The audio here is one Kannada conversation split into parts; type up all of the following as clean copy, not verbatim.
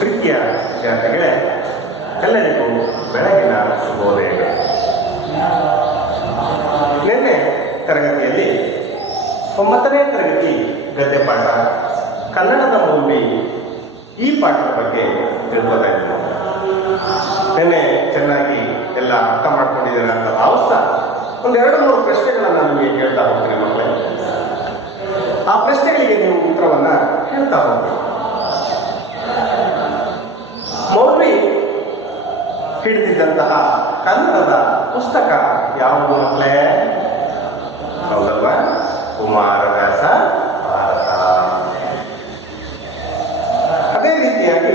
ಪ್ರೀತಿಯ ವಿದ್ಯಾರ್ಥಿಗಳೇ, ಎಲ್ಲರಿಗೂ ಬೆಳಗಿನ ಶುಭೋದಯಗಳು. ನಿನ್ನೆ ತರಗತಿಯಲ್ಲಿ 9ನೇ ತರಗತಿ ಗದ್ಯ ಪಾಠ ಕನ್ನಡದ ಮೌಲ್ವಿ ಈ ಪಾಠದ ಬಗ್ಗೆ ತಿಳ್ಕೊತಾ ಇದ್ದೀನಿ. ನಿನ್ನೆ ಚೆನ್ನಾಗಿ ಎಲ್ಲ ಅರ್ಥ ಮಾಡ್ಕೊಂಡಿದ್ದೀರ ಅಂತ ಭಾವಿಸ್ತಾ ಒಂದು 2-3 ಪ್ರಶ್ನೆಗಳನ್ನು ನಿಮಗೆ ಕೇಳ್ತಾ ಹೋಗ್ತೀನಿ ಮಕ್ಕಳೇ. ಆ ಪ್ರಶ್ನೆಗಳಿಗೆ ನೀವು ಉತ್ತರವನ್ನು ಹೇಳ್ತಾ ಹೋಗ್ತೀವಿ. ಮೌಲ್ವಿ ಹಿಡಿದಿದ್ದಂತಹ ಕನ್ನಡದ ಪುಸ್ತಕ ಯಾವುದು ಮಕ್ಕಳೇ? ಹೌದಲ್ವಾ? ಕುಮಾರವ್ಯಾಸ ಭಾರತ. ಅದೇ ರೀತಿಯಾಗಿ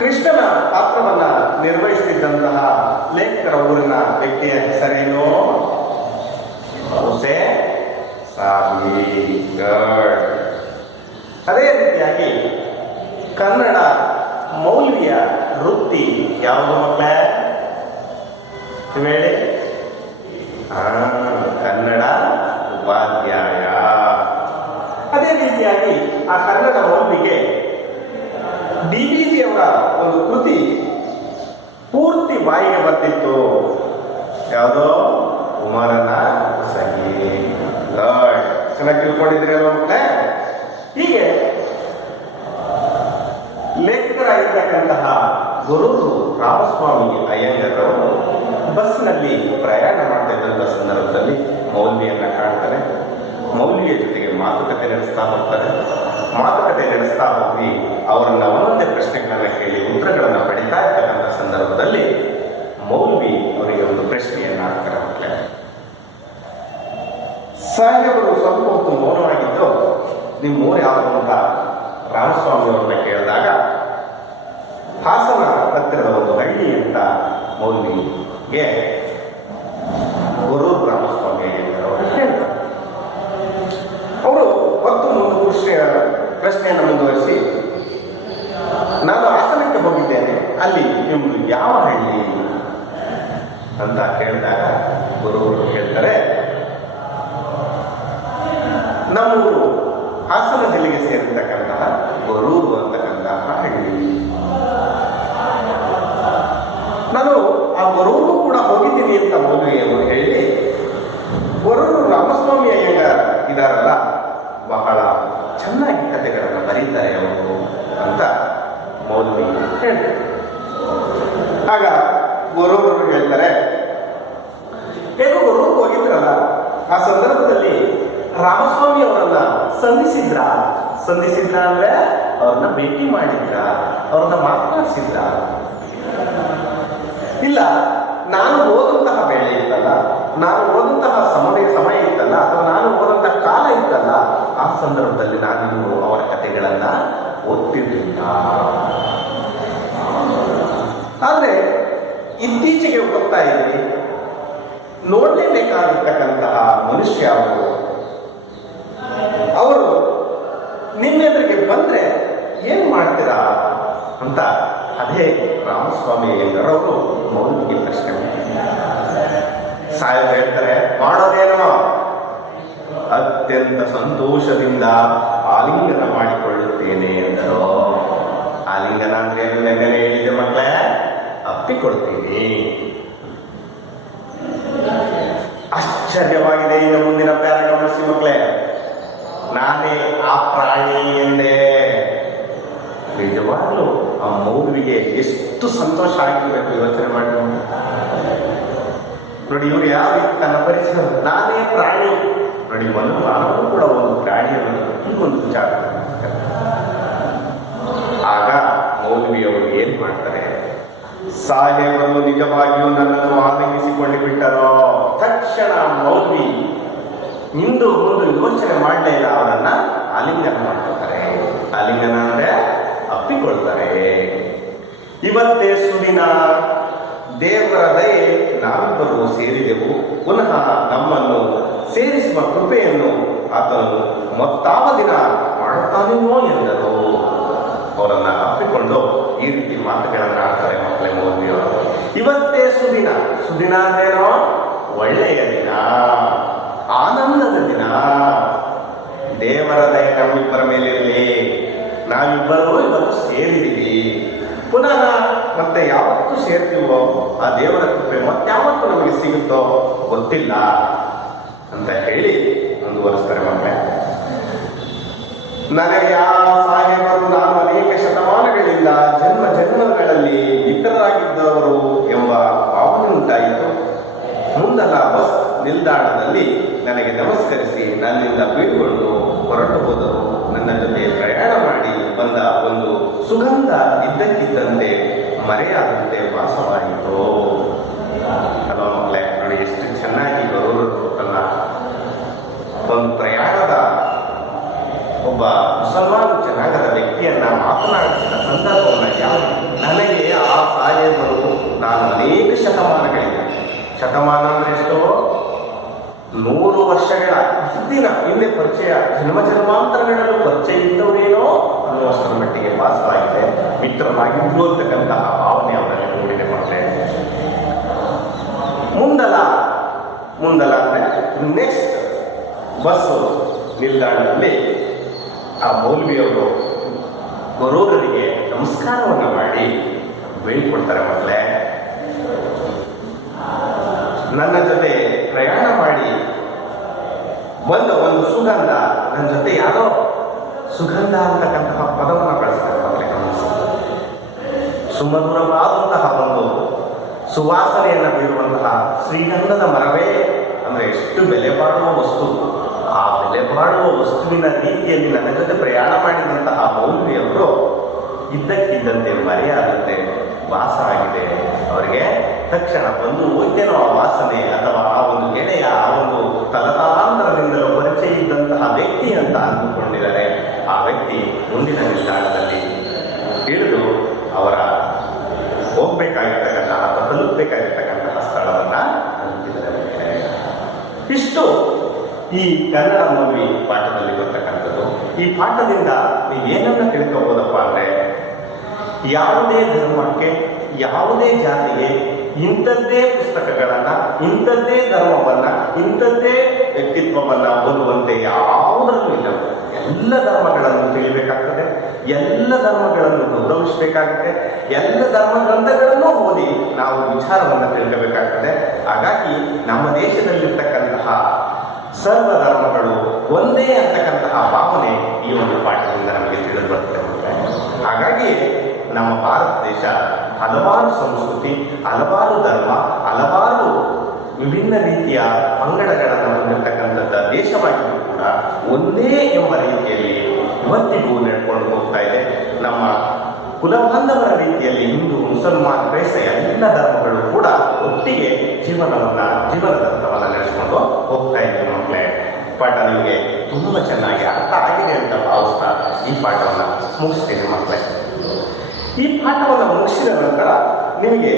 ಕೃಷ್ಣನ ಪಾತ್ರವನ್ನ ನಿರ್ವಹಿಸುತ್ತಿದ್ದಂತಹ ಲೇಖಕರ ಊರಿನ ವ್ಯಕ್ತಿಯ ಹೆಸರೇನು? ಹುಸೇನ್ ಸಾಹಿಗಡ್. ಅದೇ ರೀತಿಯಾಗಿ ಕನ್ನಡ ಮೌಲ್ವಿಯ ವೃತ್ತಿ ಯಾವುದು ಮಕ್ಕಳೇ? ಹೇಳಿ. ಕನ್ನಡ ಉಪಾಧ್ಯಾಯ. ಅದೇ ರೀತಿಯಾಗಿ ಆ ಕನ್ನಡ ಮೌಲ್ವಿಗೆ DVG ಅವರ ಒಂದು ಕೃತಿ ಪೂರ್ತಿ ಬಾಯಿಗೆ ಬರ್ತಿತ್ತು. ಯಾವುದೋ? ಕುಮಾರನ ಸಹಿ. ಚೆನ್ನಾಗಿ ತಿಳ್ಕೊಂಡಿದ್ರಿ ಅಲ್ವ ಮಕ್ಕಳೇ? ಹೀಗೆ ಲೇಖಕರಾಗಿರ್ತಕ್ಕಂತಹ ಗುರೂರು ರಾಮಸ್ವಾಮಿ ಅಯ್ಯಂಗಾರವರು ಬಸ್ನಲ್ಲಿ ಪ್ರಯಾಣ ಮಾಡ್ತಾ ಇದ್ದಂಥ ಸಂದರ್ಭದಲ್ಲಿ ಮೌಲ್ವಿಯನ್ನ ಕಾಣ್ತಾರೆ. ಮೌಲ್ವಿಯ ಜೊತೆಗೆ ಮಾತುಕತೆ ನಡೆಸ್ತಾ ಹೋಗ್ತಾರೆ. ಮಾತುಕತೆ ನಡೆಸ್ತಾ ಹೋಗಿ ಅವರನ್ನ ಒಂದೊಂದೇ ಪ್ರಶ್ನೆಗಳನ್ನ ಕೇಳಿ ಉತ್ತರಗಳನ್ನು ಪಡಿತಾ ಇರ್ತಕ್ಕಂಥ ಸಂದರ್ಭದಲ್ಲಿ ಮೌಲ್ವಿ ಅವರಿಗೆ ಒಂದು ಪ್ರಶ್ನೆಯನ್ನ ಹಾಕ್ತಾರೆ ಮಕ್ಕಳೇ. ಸಾಹೇಬರು ಸ್ವಲ್ಪ ಹೊತ್ತು ಮೌನವಾಗಿದ್ದು, ನಿಮ್ಮ ಊರು ಯಾವುದು ಅಂತ ರಾಮಸ್ವಾಮಿ ಅವರನ್ನ ಕೇಳಿದಾಗ ಹಾಸನ ಹತ್ತಿರದ ಒಂದು ಹಳ್ಳಿ ಅಂತ ಮೌಲ್ವಿಗೆ ಗುರೂರು ರಾಮಸ್ವಾಮಿ ಅವರು ಹೇಳ್ತಾರೆ. ಅವರು ಹೊತ್ತು ಪ್ರಶ್ನೆಯನ್ನು ಮುಂದುವರಿಸಿ, ನಾನು ಹಾಸನಕ್ಕೆ ಹೋಗಿದ್ದೇನೆ, ಅಲ್ಲಿ ನಿಮ್ಮದು ಯಾವ ಹಳ್ಳಿ ಅಂತ ಕೇಳಿದಾಗ ಗುರೂರು ಹೇಳ್ತಾರೆ, ನಮ್ಮೂರು ಹಾಸನ ಜಿಲ್ಲೆಗೆ ಸೇರಿರ್ತಕ್ಕಂತಹ ಗೊರೂರು ಅಂತಕ್ಕಂತಹ ಹಳ್ಳಿ. ನಾನು ಆ ಗೊರೂರು ಕೂಡ ಹೋಗಿದ್ದೀನಿ ಅಂತ ಮೌಲ್ವಿ ಅವರು ಹೇಳಿ, ಗೊರೂರು ರಾಮಸ್ವಾಮಿ ಅಯ್ಯಂಗಾರ್ ಇದಾರಲ್ಲ, ಬಹಳ ಚೆನ್ನಾಗಿ ಕಥೆಗಳನ್ನು ಬರೀತಾರೆ ಅವರು ಅಂತ ಮೌಲ್ವಿ ಹೇಳ್ತಾರೆ. ಆಗ ಗೊರೂರು ಹೇಳ್ತಾರೆ, ಏನು ಗೊರೂರು ಹೋಗಿದ್ರಲ್ಲ, ಆ ಸಂದರ್ಭದಲ್ಲಿ ರಾಮಸ್ವಾಮಿ ಅವರನ್ನ ಸಂಧಿಸಿದ್ರ ಅಂದ್ರೆ ಅವ್ರನ್ನ ಭೇಟಿ ಮಾಡಿದ್ರ, ಅವ್ರನ್ನ ಮಾತನಾಡಿಸಿದ್ರ? ಇಲ್ಲ, ನಾನು ಓದಂತಹ ವೇಳೆ ಇತ್ತಲ್ಲ, ನಾನು ಓದಂತಹ ಸಮಯ ಇತ್ತಲ್ಲ, ಅಥವಾ ನಾನು ಓದಂತಹ ಕಾಲ ಇತ್ತಲ್ಲ, ಆ ಸಂದರ್ಭದಲ್ಲಿ ನಾನಿನ್ನು ಅವರ ಕಥೆಗಳನ್ನ ಓದ್ತಿರ್ಲಿಲ್ಲ. ಆದ್ರೆ ಇತ್ತೀಚೆಗೆ ಓದ್ತಾ ಇದ್ರಿ, ನೋಡಲೇಬೇಕಾಗಿರ್ತಕ್ಕಂತಹ ಮನುಷ್ಯ ಅವರು ನಿಮ್ಮೆದುರಿಗೆ ಬಂದ್ರೆ ಏನ್ ಮಾಡ್ತೀರಾ ಅಂತ ಅದೇ ರಾಮಸ್ವಾಮಿ ಅಯ್ಯಂಗಾರವರು ಮೌಲ್ವಿಗೆ ಪ್ರಶ್ನೆ ಮಾಡ್ತಾರೆ. ಸಾಹೇಬ್ ಹೇಳ್ತಾರೆ, ಮಾಡೋದೇನೋ, ಅತ್ಯಂತ ಸಂತೋಷದಿಂದ ಆಲಿಂಗನ ಮಾಡಿಕೊಳ್ಳುತ್ತೇನೆ ಎಂದರು. ಆಲಿಂಗನ ಅಂದ್ರೆ ಏನು? ನೆನ್ನೆ ಹೇಳಿದೆ ಮಕ್ಕಳೇ, ಅಪ್ಪಿಕೊಳ್ತೀನಿ. ಆಶ್ಚರ್ಯವಾಗಿದೆ. ಈಗ ಮುಂದಿನ ಪ್ಯಾರ ಗಮನಿಸಿ ಮಕ್ಕಳೇ. ನಾನೇ ಆ ಪ್ರಾಣಿ ಎಂದೇ. ನಿಜವಾಗ್ಲೂ ಆ ಮೌಲ್ವಿಗೆ ಎಷ್ಟು ಸಂತೋಷ ಆಗಿರ್ಬೇಕು ಯೋಚನೆ ಮಾಡಿ ನೋಡಿ. ಇವರು ಯಾವ ರೀತಿ ತನ್ನ ಪರಿಚಯ, ನಾನೇ ಪ್ರಾಣಿ ನೋಡಿ. ಮಾನವ ಕೂಡ ಒಂದು ಪ್ರಾಣಿಯನ್ನು ಈ ಒಂದು ವಿಚಾರ. ಆಗ ಮೌಲ್ವಿಯವರು ಏನ್ ಮಾಡ್ತಾರೆ, ಸಾಹೇಬರು ನಿಜವಾಗಿಯೂ ನನ್ನನ್ನು ಆಲಿಂಗಿಸಿಕೊಂಡು ಬಿಟ್ಟರೋ? ತಕ್ಷಣ ಮೌಲ್ವಿ ಮುಂದೆ ಯೋಚನೆ ಮಾಡಲೇ ಇಲ್ಲ, ಅವರನ್ನ ಆಲಿಂಗನ ಮಾಡ್ಕೊಳ್ತಾರೆ. ಆಲಿಂಗನ ಅಂದ್ರೆ ಅಪ್ಪಿಕೊಳ್ತಾರೆ. ಇವತ್ತೇ ಸುದಿನ, ದೇವರ ದಯೆ ನಾವಿಬ್ಬರು ಸೇರಿದೆವು, ಪುನಃ ನಮ್ಮನ್ನು ಸೇರಿಸುವ ಕೃಪೆಯನ್ನು ಆತನು ಮತ್ತಾವ ದಿನ ಮಾಡುತ್ತಾನೇನೋ ಎಂದರು. ಅವರನ್ನ ಅಪ್ಪಿಕೊಂಡು ಈ ರೀತಿ ಮಾತುಗಳನ್ನು ಆಡ್ತಾರೆ ಮಕ್ಕಳೇ ಮೌಲ್ವಿಯವರು. ಇವತ್ತೇ ಸುದಿನ. ಸುದಿನ ಅಂದ್ರೇನೋ? ಒಳ್ಳೆಯ ದಿನ, ಆನಂದದ ದಿನ. ಸೇರಿದೀವಿ. ಪುನಃ ಮತ್ತೆ ಯಾವತ್ತು ಸೇರ್ತೀವೋ ಆ ದೇವರ ಕೃಪೆ ಮತ್ತಾವತ್ತು ನಮಗೆ ಸಿಗುತ್ತೋ ಗೊತ್ತಿಲ್ಲ ಅಂತ ಹೇಳಿ ಮುಂದುವರಿಸ್ತಾರೆ ಮಕ್ಕಳೇ. ನನಗೆ ಆ ಸಾಹೇಬರು ನಾನು ಅನೇಕ ಶತಮಾನಗಳಿಂದ ಜನ್ಮಗಳಲ್ಲಿ ಮಿತ್ರರಾಗಿದ್ದವರು ಎಂಬ ಭಾವನೆ ಉಂಟಾಯಿತು. ಮುಂದಲ ಬಸ್ ನಿಲ್ದಾಣದಲ್ಲಿ ನನಗೆ ನಮಸ್ಕರಿಸಿ ನನ್ನಿಂದ ಬೀಳ್ಕೊಂಡು ಹೊರಟು ಹೋದರು. ನನ್ನ ಜೊತೆ ಪ್ರಯಾಣ ಮಾಡಿ ಬಂದ ಒಂದು ಸುಗಂಧ ಇದ್ದಕ್ಕಿದ್ದಂತೆ ಮರೆಯಾದಂತೆ ವಾಸವಾಯಿತು. ಅಲ್ವಾ ಮಕ್ಕಳೇ, ನೋಡಿ ಎಷ್ಟು ಚೆನ್ನಾಗಿ ಬರೋರು ಅಲ್ಲ. ಒಂದು ಪ್ರಯಾಣದ ಒಬ್ಬ ಮುಸಲ್ಮಾನ ಜನಾಂಗದ ವ್ಯಕ್ತಿಯನ್ನ ಮಾತನಾಡಿಸಿದ ಸಂದರ್ಭವನ್ನು ನನಗೆ ಆ ಸಾಹೇಬರು ನಾನು ಅನೇಕ ಶತಮಾನ ಅಂದ್ರೆ ಎಷ್ಟೋ 100 ವರ್ಷಗಳ ಹಿಂದೆ ಪರಿಚಯ, ಜನ್ಮಾಂತರಗಳಲ್ಲೂ ಪರಿಚಯ ಇದ್ದವರೇನೋ ಅನ್ನುವಷ್ಟರ ಮಟ್ಟಿಗೆ ವಾಸವಾಗಿದೆ. ಮಿತ್ರರಾಗಿದ್ದು ಅಂತಕ್ಕಂತಹ ಭಾವನೆ ಅವರಲ್ಲಿ ಮೂಡಿದೆ ಮತ್ತೆ. ಮುಂದಲ ಅಂದ್ರೆ ನೆಕ್ಸ್ಟ್ ಬಸ್ ನಿಲ್ದಾಣದಲ್ಲಿ ಆ ಮೌಲ್ವಿಯವರು ಬರೋರಿಗೆ ನಮಸ್ಕಾರವನ್ನು ಮಾಡಿ ಬೀಳ್ಕೊಡ್ತಾರೆ ಮಕ್ಕಳೇ. ನನ್ನ ಜೊತೆ ಪ್ರಯಾಣ ಮಾಡಿ ಬಂದ ಒಂದು ಸುಗಂಧ, ನನ್ನ ಜೊತೆ ಯಾರೋ ಸುಗಂಧ ಅಂತಕ್ಕಂತಹ ಪದವನ್ನು ಬಳಸ್ತಾರೆ ಮಕ್ಕಳೇ. ಸುಮಧುರವಾದಂತಹ ಒಂದು ಸುವಾಸನೆಯನ್ನು ಬೀರುವಂತಹ ಶ್ರೀಗಂಧದ ಮರವೇ ಅಂದ್ರೆ ಎಷ್ಟು ಬೆಲೆ ಬಾಳುವ ವಸ್ತು. ಆ ಬೆಲೆ ಬಾಳುವ ವಸ್ತುವಿನ ರೀತಿಯಲ್ಲಿ ನನ್ನ ಜೊತೆ ಪ್ರಯಾಣ ಮಾಡಿದಂತಹ ಮೌಲ್ವಿಯವರು ಇದ್ದಕ್ಕಿದ್ದಂತೆ ಮರೆಯಾದಂತೆ ವಾಸ ಆಗಿದೆ. ಅವರಿಗೆ ತಕ್ಷಣ ಬಂದು ಹೋಯ್ತೇನೋ ಆ ವಾಸನೆ ಅಥವಾ ಆ ಒಂದು ಗೆಳೆಯ, ಆ ಒಂದು ತಲತಾಂತರದಿಂದಲೂ ಪರಿಚಯ ಇದ್ದಂತಹ ವ್ಯಕ್ತಿ ಅಂತ ಅಂದುಕೊಂಡಿದ್ದಾರೆ. ಆ ವ್ಯಕ್ತಿ ಮುಂದಿನ ನಿಲ್ದಾಣದಲ್ಲಿ ಇಳಿದು ಅವರ ಹೋಗ್ಬೇಕಾಗಿರ್ತಕ್ಕಂತಹ ಅಥವಾ ತಲುಪಬೇಕಾಗಿರ್ತಕ್ಕಂತಹ ಸ್ಥಳವನ್ನ ತಲುಪಿದ್ದಾರೆ. ಇಷ್ಟು ಈ ಕನ್ನಡ ಮೂವಿ ಪಾಠದಲ್ಲಿ ಬರ್ತಕ್ಕಂಥದ್ದು. ಈ ಪಾಠದಿಂದ ನೀವೇನನ್ನ ತಿಳ್ಕೋಬೋದಪ್ಪ ಅಂದ್ರೆ, ಯಾವುದೇ ಧರ್ಮಕ್ಕೆ, ಯಾವುದೇ ಜಾತಿಗೆ ಇಂಥದ್ದೇ ಪುಸ್ತಕಗಳನ್ನ, ಇಂಥದ್ದೇ ಧರ್ಮವನ್ನ, ಇಂಥದ್ದೇ ವ್ಯಕ್ತಿತ್ವವನ್ನ ಓದುವಂತೆ ಯಾವುದರಲ್ಲೂ ಇಲ್ಲ. ಎಲ್ಲ ಧರ್ಮಗಳನ್ನು ತಿಳಿಬೇಕಾಗ್ತದೆ, ಎಲ್ಲ ಧರ್ಮಗಳನ್ನು ಗೌರವಿಸಬೇಕಾಗುತ್ತೆ, ಎಲ್ಲ ಧರ್ಮ ಗ್ರಂಥಗಳನ್ನು ಓದಿ ನಾವು ವಿಚಾರವನ್ನು ತಿಳ್ಕೋಬೇಕಾಗ್ತದೆ. ಹಾಗಾಗಿ ನಮ್ಮ ದೇಶದಲ್ಲಿರ್ತಕ್ಕಂತಹ ಸರ್ವ ಧರ್ಮಗಳು ಒಂದೇ ಅಂತಕ್ಕಂತಹ ಭಾವನೆ ಈ ಒಂದು ಪಾಠದಿಂದ ನಮಗೆ ತಿಳಿದು ಬರ್ತದೆ. ಹಾಗಾಗಿ ನಮ್ಮ ಭಾರತ ದೇಶ ಹಲವಾರು ಸಂಸ್ಕೃತಿ, ಹಲವಾರು ಧರ್ಮ, ಹಲವಾರು ವಿಭಿನ್ನ ರೀತಿಯ ಪಂಗಡಗಳನ್ನು ಹೊಂದಿರತಕ್ಕಂಥದ್ದ ದೇಶವಾಗಿಯೂ ಕೂಡ ಒಂದೇ ಎಂಬ ರೀತಿಯಲ್ಲಿ ಇವತ್ತಿಗೂ ನಡ್ಕೊಂಡು ಹೋಗ್ತಾ ಇದೆ. ನಮ್ಮ ಕುಲಬಾಂಧವರ ರೀತಿಯಲ್ಲಿ ಹಿಂದೂ, ಮುಸಲ್ಮಾನ್, ಕ್ರೈಸ್ತ ಎಲ್ಲ ಧರ್ಮಗಳು ಕೂಡ ಒಟ್ಟಿಗೆ ಜೀವನದಂತವನ್ನು ನಡೆಸಿಕೊಂಡು ಹೋಗ್ತಾ ಇದ್ದೀವಿ ಮಕ್ಕಳೇ. ಪಾಠ ನಿಮಗೆ ತುಂಬ ಚೆನ್ನಾಗಿ ಅರ್ಥ ಆಗಿದೆ ಅಂತ ಭಾವಿಸ್ತಾ ಈ ಪಾಠವನ್ನು ಮುಗಿಸ್ತೀನಿ ಮಕ್ಕಳೇ. ಈ ಪಾಠವನ್ನು ಮುಗಿಸಿದ ನಂತರ ನಿಮಗೆ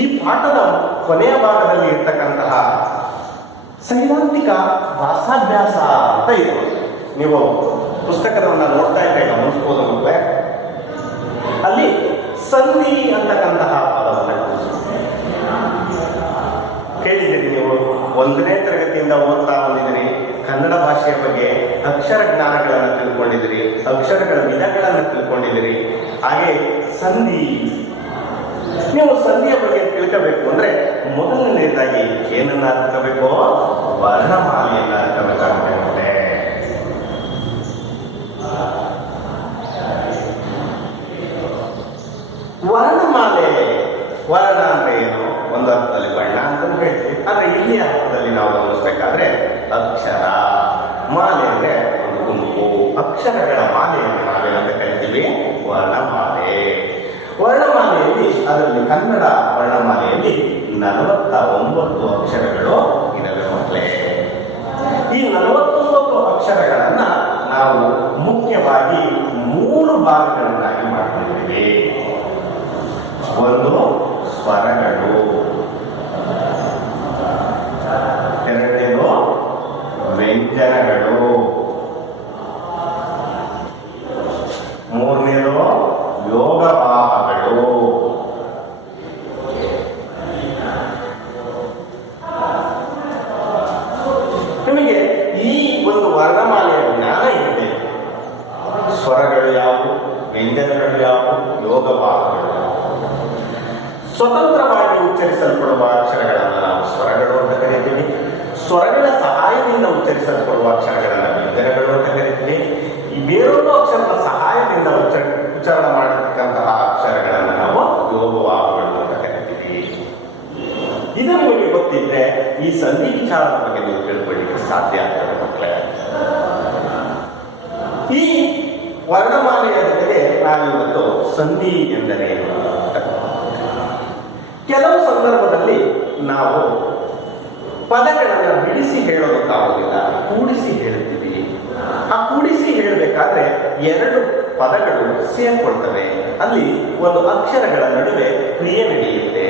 ಈ ಪಾಠದ ಕೊನೆಯ ಭಾಗದಲ್ಲಿ ಇರ್ತಕ್ಕಂತಹ ಸೈದ್ಧಾಂತಿಕ ಭಾಷಾಭ್ಯಾಸ ಅಂತ ಇದೆ. ನೀವು ಪುಸ್ತಕವನ್ನು ನೋಡ್ತಾ ಇದ್ದರೆ ಗಮನಿಸ್ಬೋದು ಮಕ್ಕಳೇ. ಅಲ್ಲಿ ಸಂಧಿ ಅಂತಕ್ಕಂತಹ ಪದವನ್ನು ಕೇಳಿದ್ದೀರಿ. ನೀವು 1ನೇ ತರಗತಿಯಿಂದ ಓದ್ತಾ ಬಂದಿದ್ದೀರಿ. ಕನ್ನಡ ಭಾಷೆಯ ಬಗ್ಗೆ ಅಕ್ಷರ ಜ್ಞಾನಗಳನ್ನು ತಿಳ್ಕೊಂಡಿದ್ದೀರಿ, ಅಕ್ಷರಗಳ ವಿಧಗಳನ್ನು ತಿಳ್ಕೊಂಡಿದ್ದೀರಿ. ಹಾಗೆ ಸಂಧಿ, ನೀವು ಸಂಧಿಯ ಬಗ್ಗೆ ತಿಳ್ಕೋಬೇಕು ಅಂದ್ರೆ ಮೊದಲನೇದಾಗಿ ಏನನ್ನ ತಿಳ್ಕೋಬೇಕು? ವರ್ಣಮಾಲೆಯನ್ನ ತಿಳ್ಕೋಬೇಕಾಗುತ್ತೆ. ವರ್ಣಮಾಲೆ, ವರ್ಣ ಅಂದ್ರೆ ಏನು? ಒಂದು ಅರ್ಥದಲ್ಲಿ ಬಣ್ಣ ಅಂತ ಹೇಳ್ತೀವಿ, ಆದ್ರೆ ಇಲ್ಲಿ ಅರ್ಥದಲ್ಲಿ ನಾವು ಗಮನಿಸಬೇಕಾದ್ರೆ ಅಕ್ಷರ, ಮಾಲೆ ಅಂದ್ರೆ ಒಂದು ಗುಂಪು, ಅಕ್ಷರಗಳ ಮಾಲೆಯನ್ನು ನಾವೇನಂತ ಕರಿತೀವಿ? ವರ್ಣಮಾಲೆ. ವರ್ಣಮಾಲೆಯಲ್ಲಿ, ಅದರಲ್ಲಿ ಕನ್ನಡ ವರ್ಣಮಾಲೆಯಲ್ಲಿ 49 ಅಕ್ಷರಗಳು ಇದಾವೆ ಮಕ್ಕಳೇ. ಈ 49 ಅಕ್ಷರಗಳನ್ನ ನಾವು ಮುಖ್ಯವಾಗಿ 3 ಭಾಗಗಳನ್ನಾಗಿ ಮಾಡ್ಕೊಂಡಿದ್ದೀವಿ. ಒಂದು ಸ್ವರಗಳು, ಎರಡನೇದು ವ್ಯಂಜನಗಳು, ಮೂರನೇದು ಯೋಗವಾಹಗಳು, ನಿಮಗೆ ಈ ಒಂದು ವರ್ಣಮಾಲೆಯ ಜ್ಞಾನ ಇದೆ. ಸ್ವರಗಳು ಯಾವುವು, ವ್ಯಂಜನಗಳು ಯಾವುವು? ಯೋಗವಾಹಗಳು. ಸ್ವತಂತ್ರವಾಗಿ ಉಚ್ಚರಿಸಲ್ಪಡುವ ಅಕ್ಷರಗಳನ್ನು ನಾವು ಸ್ವರಗಳು ಅಂತ ಕರೀತೀವಿ. ಸ್ವರಗಳ ಸಹಾಯದಿಂದ ಉಚ್ಚರಿಸಲ್ಪಡುವ ಅಕ್ಷರಗಳನ್ನು ವ್ಯಂಜನಗಳು ಅಂತ ಕರೀತೀವಿ. ಬೇರೊಂದು ಅಕ್ಷರದ ಸಹಾಯದಿಂದ ಉಚ್ಚಾರಣೆ ಮಾಡತಕ್ಕಂತಹ ಅಕ್ಷರಗಳನ್ನು ನಾವು ಯೋಗವಾಹಗಳು ಅಂತ ಕರೀತೀವಿ. ಇದನ್ನು ನಿಮಗೆ ಗೊತ್ತಿದ್ರೆ ಈ ಸಂಧಿ ವಿಚಾರದ ಬಗ್ಗೆ ನೀವು ತಿಳ್ಕೊಳ್ಳಿಕ್ಕೆ ಸಾಧ್ಯ ಆಗ್ತದೆ ಮಕ್ಕಳೇ. ಈ ವರ್ಣಮಾಲೆಯ ಜೊತೆಗೆ ನಾವಿವತ್ತು ಸಂಧಿ ಎಂದರೇನು ಅಂತ, ಕೆಲವು ಸಂದರ್ಭದಲ್ಲಿ ನಾವು ಪದಗಳನ್ನು ಬಿಡಿಸಿ ಹೇಳೋದಕ್ಕಾಗೋದಿಲ್ಲ, ಕೂಡಿಸಿ ಹೇಳುತ್ತೀವಿ. ಆ ಕೂಡಿಸಿ ಹೇಳಬೇಕಾದ್ರೆ ಎರಡು ಪದಗಳು ಸೇರ್ಕೊಳ್ತವೆ, ಅಲ್ಲಿ ಒಂದು ಅಕ್ಷರಗಳ ನಡುವೆ ಕ್ರಿಯೆ ನಡೆಯುತ್ತೆ.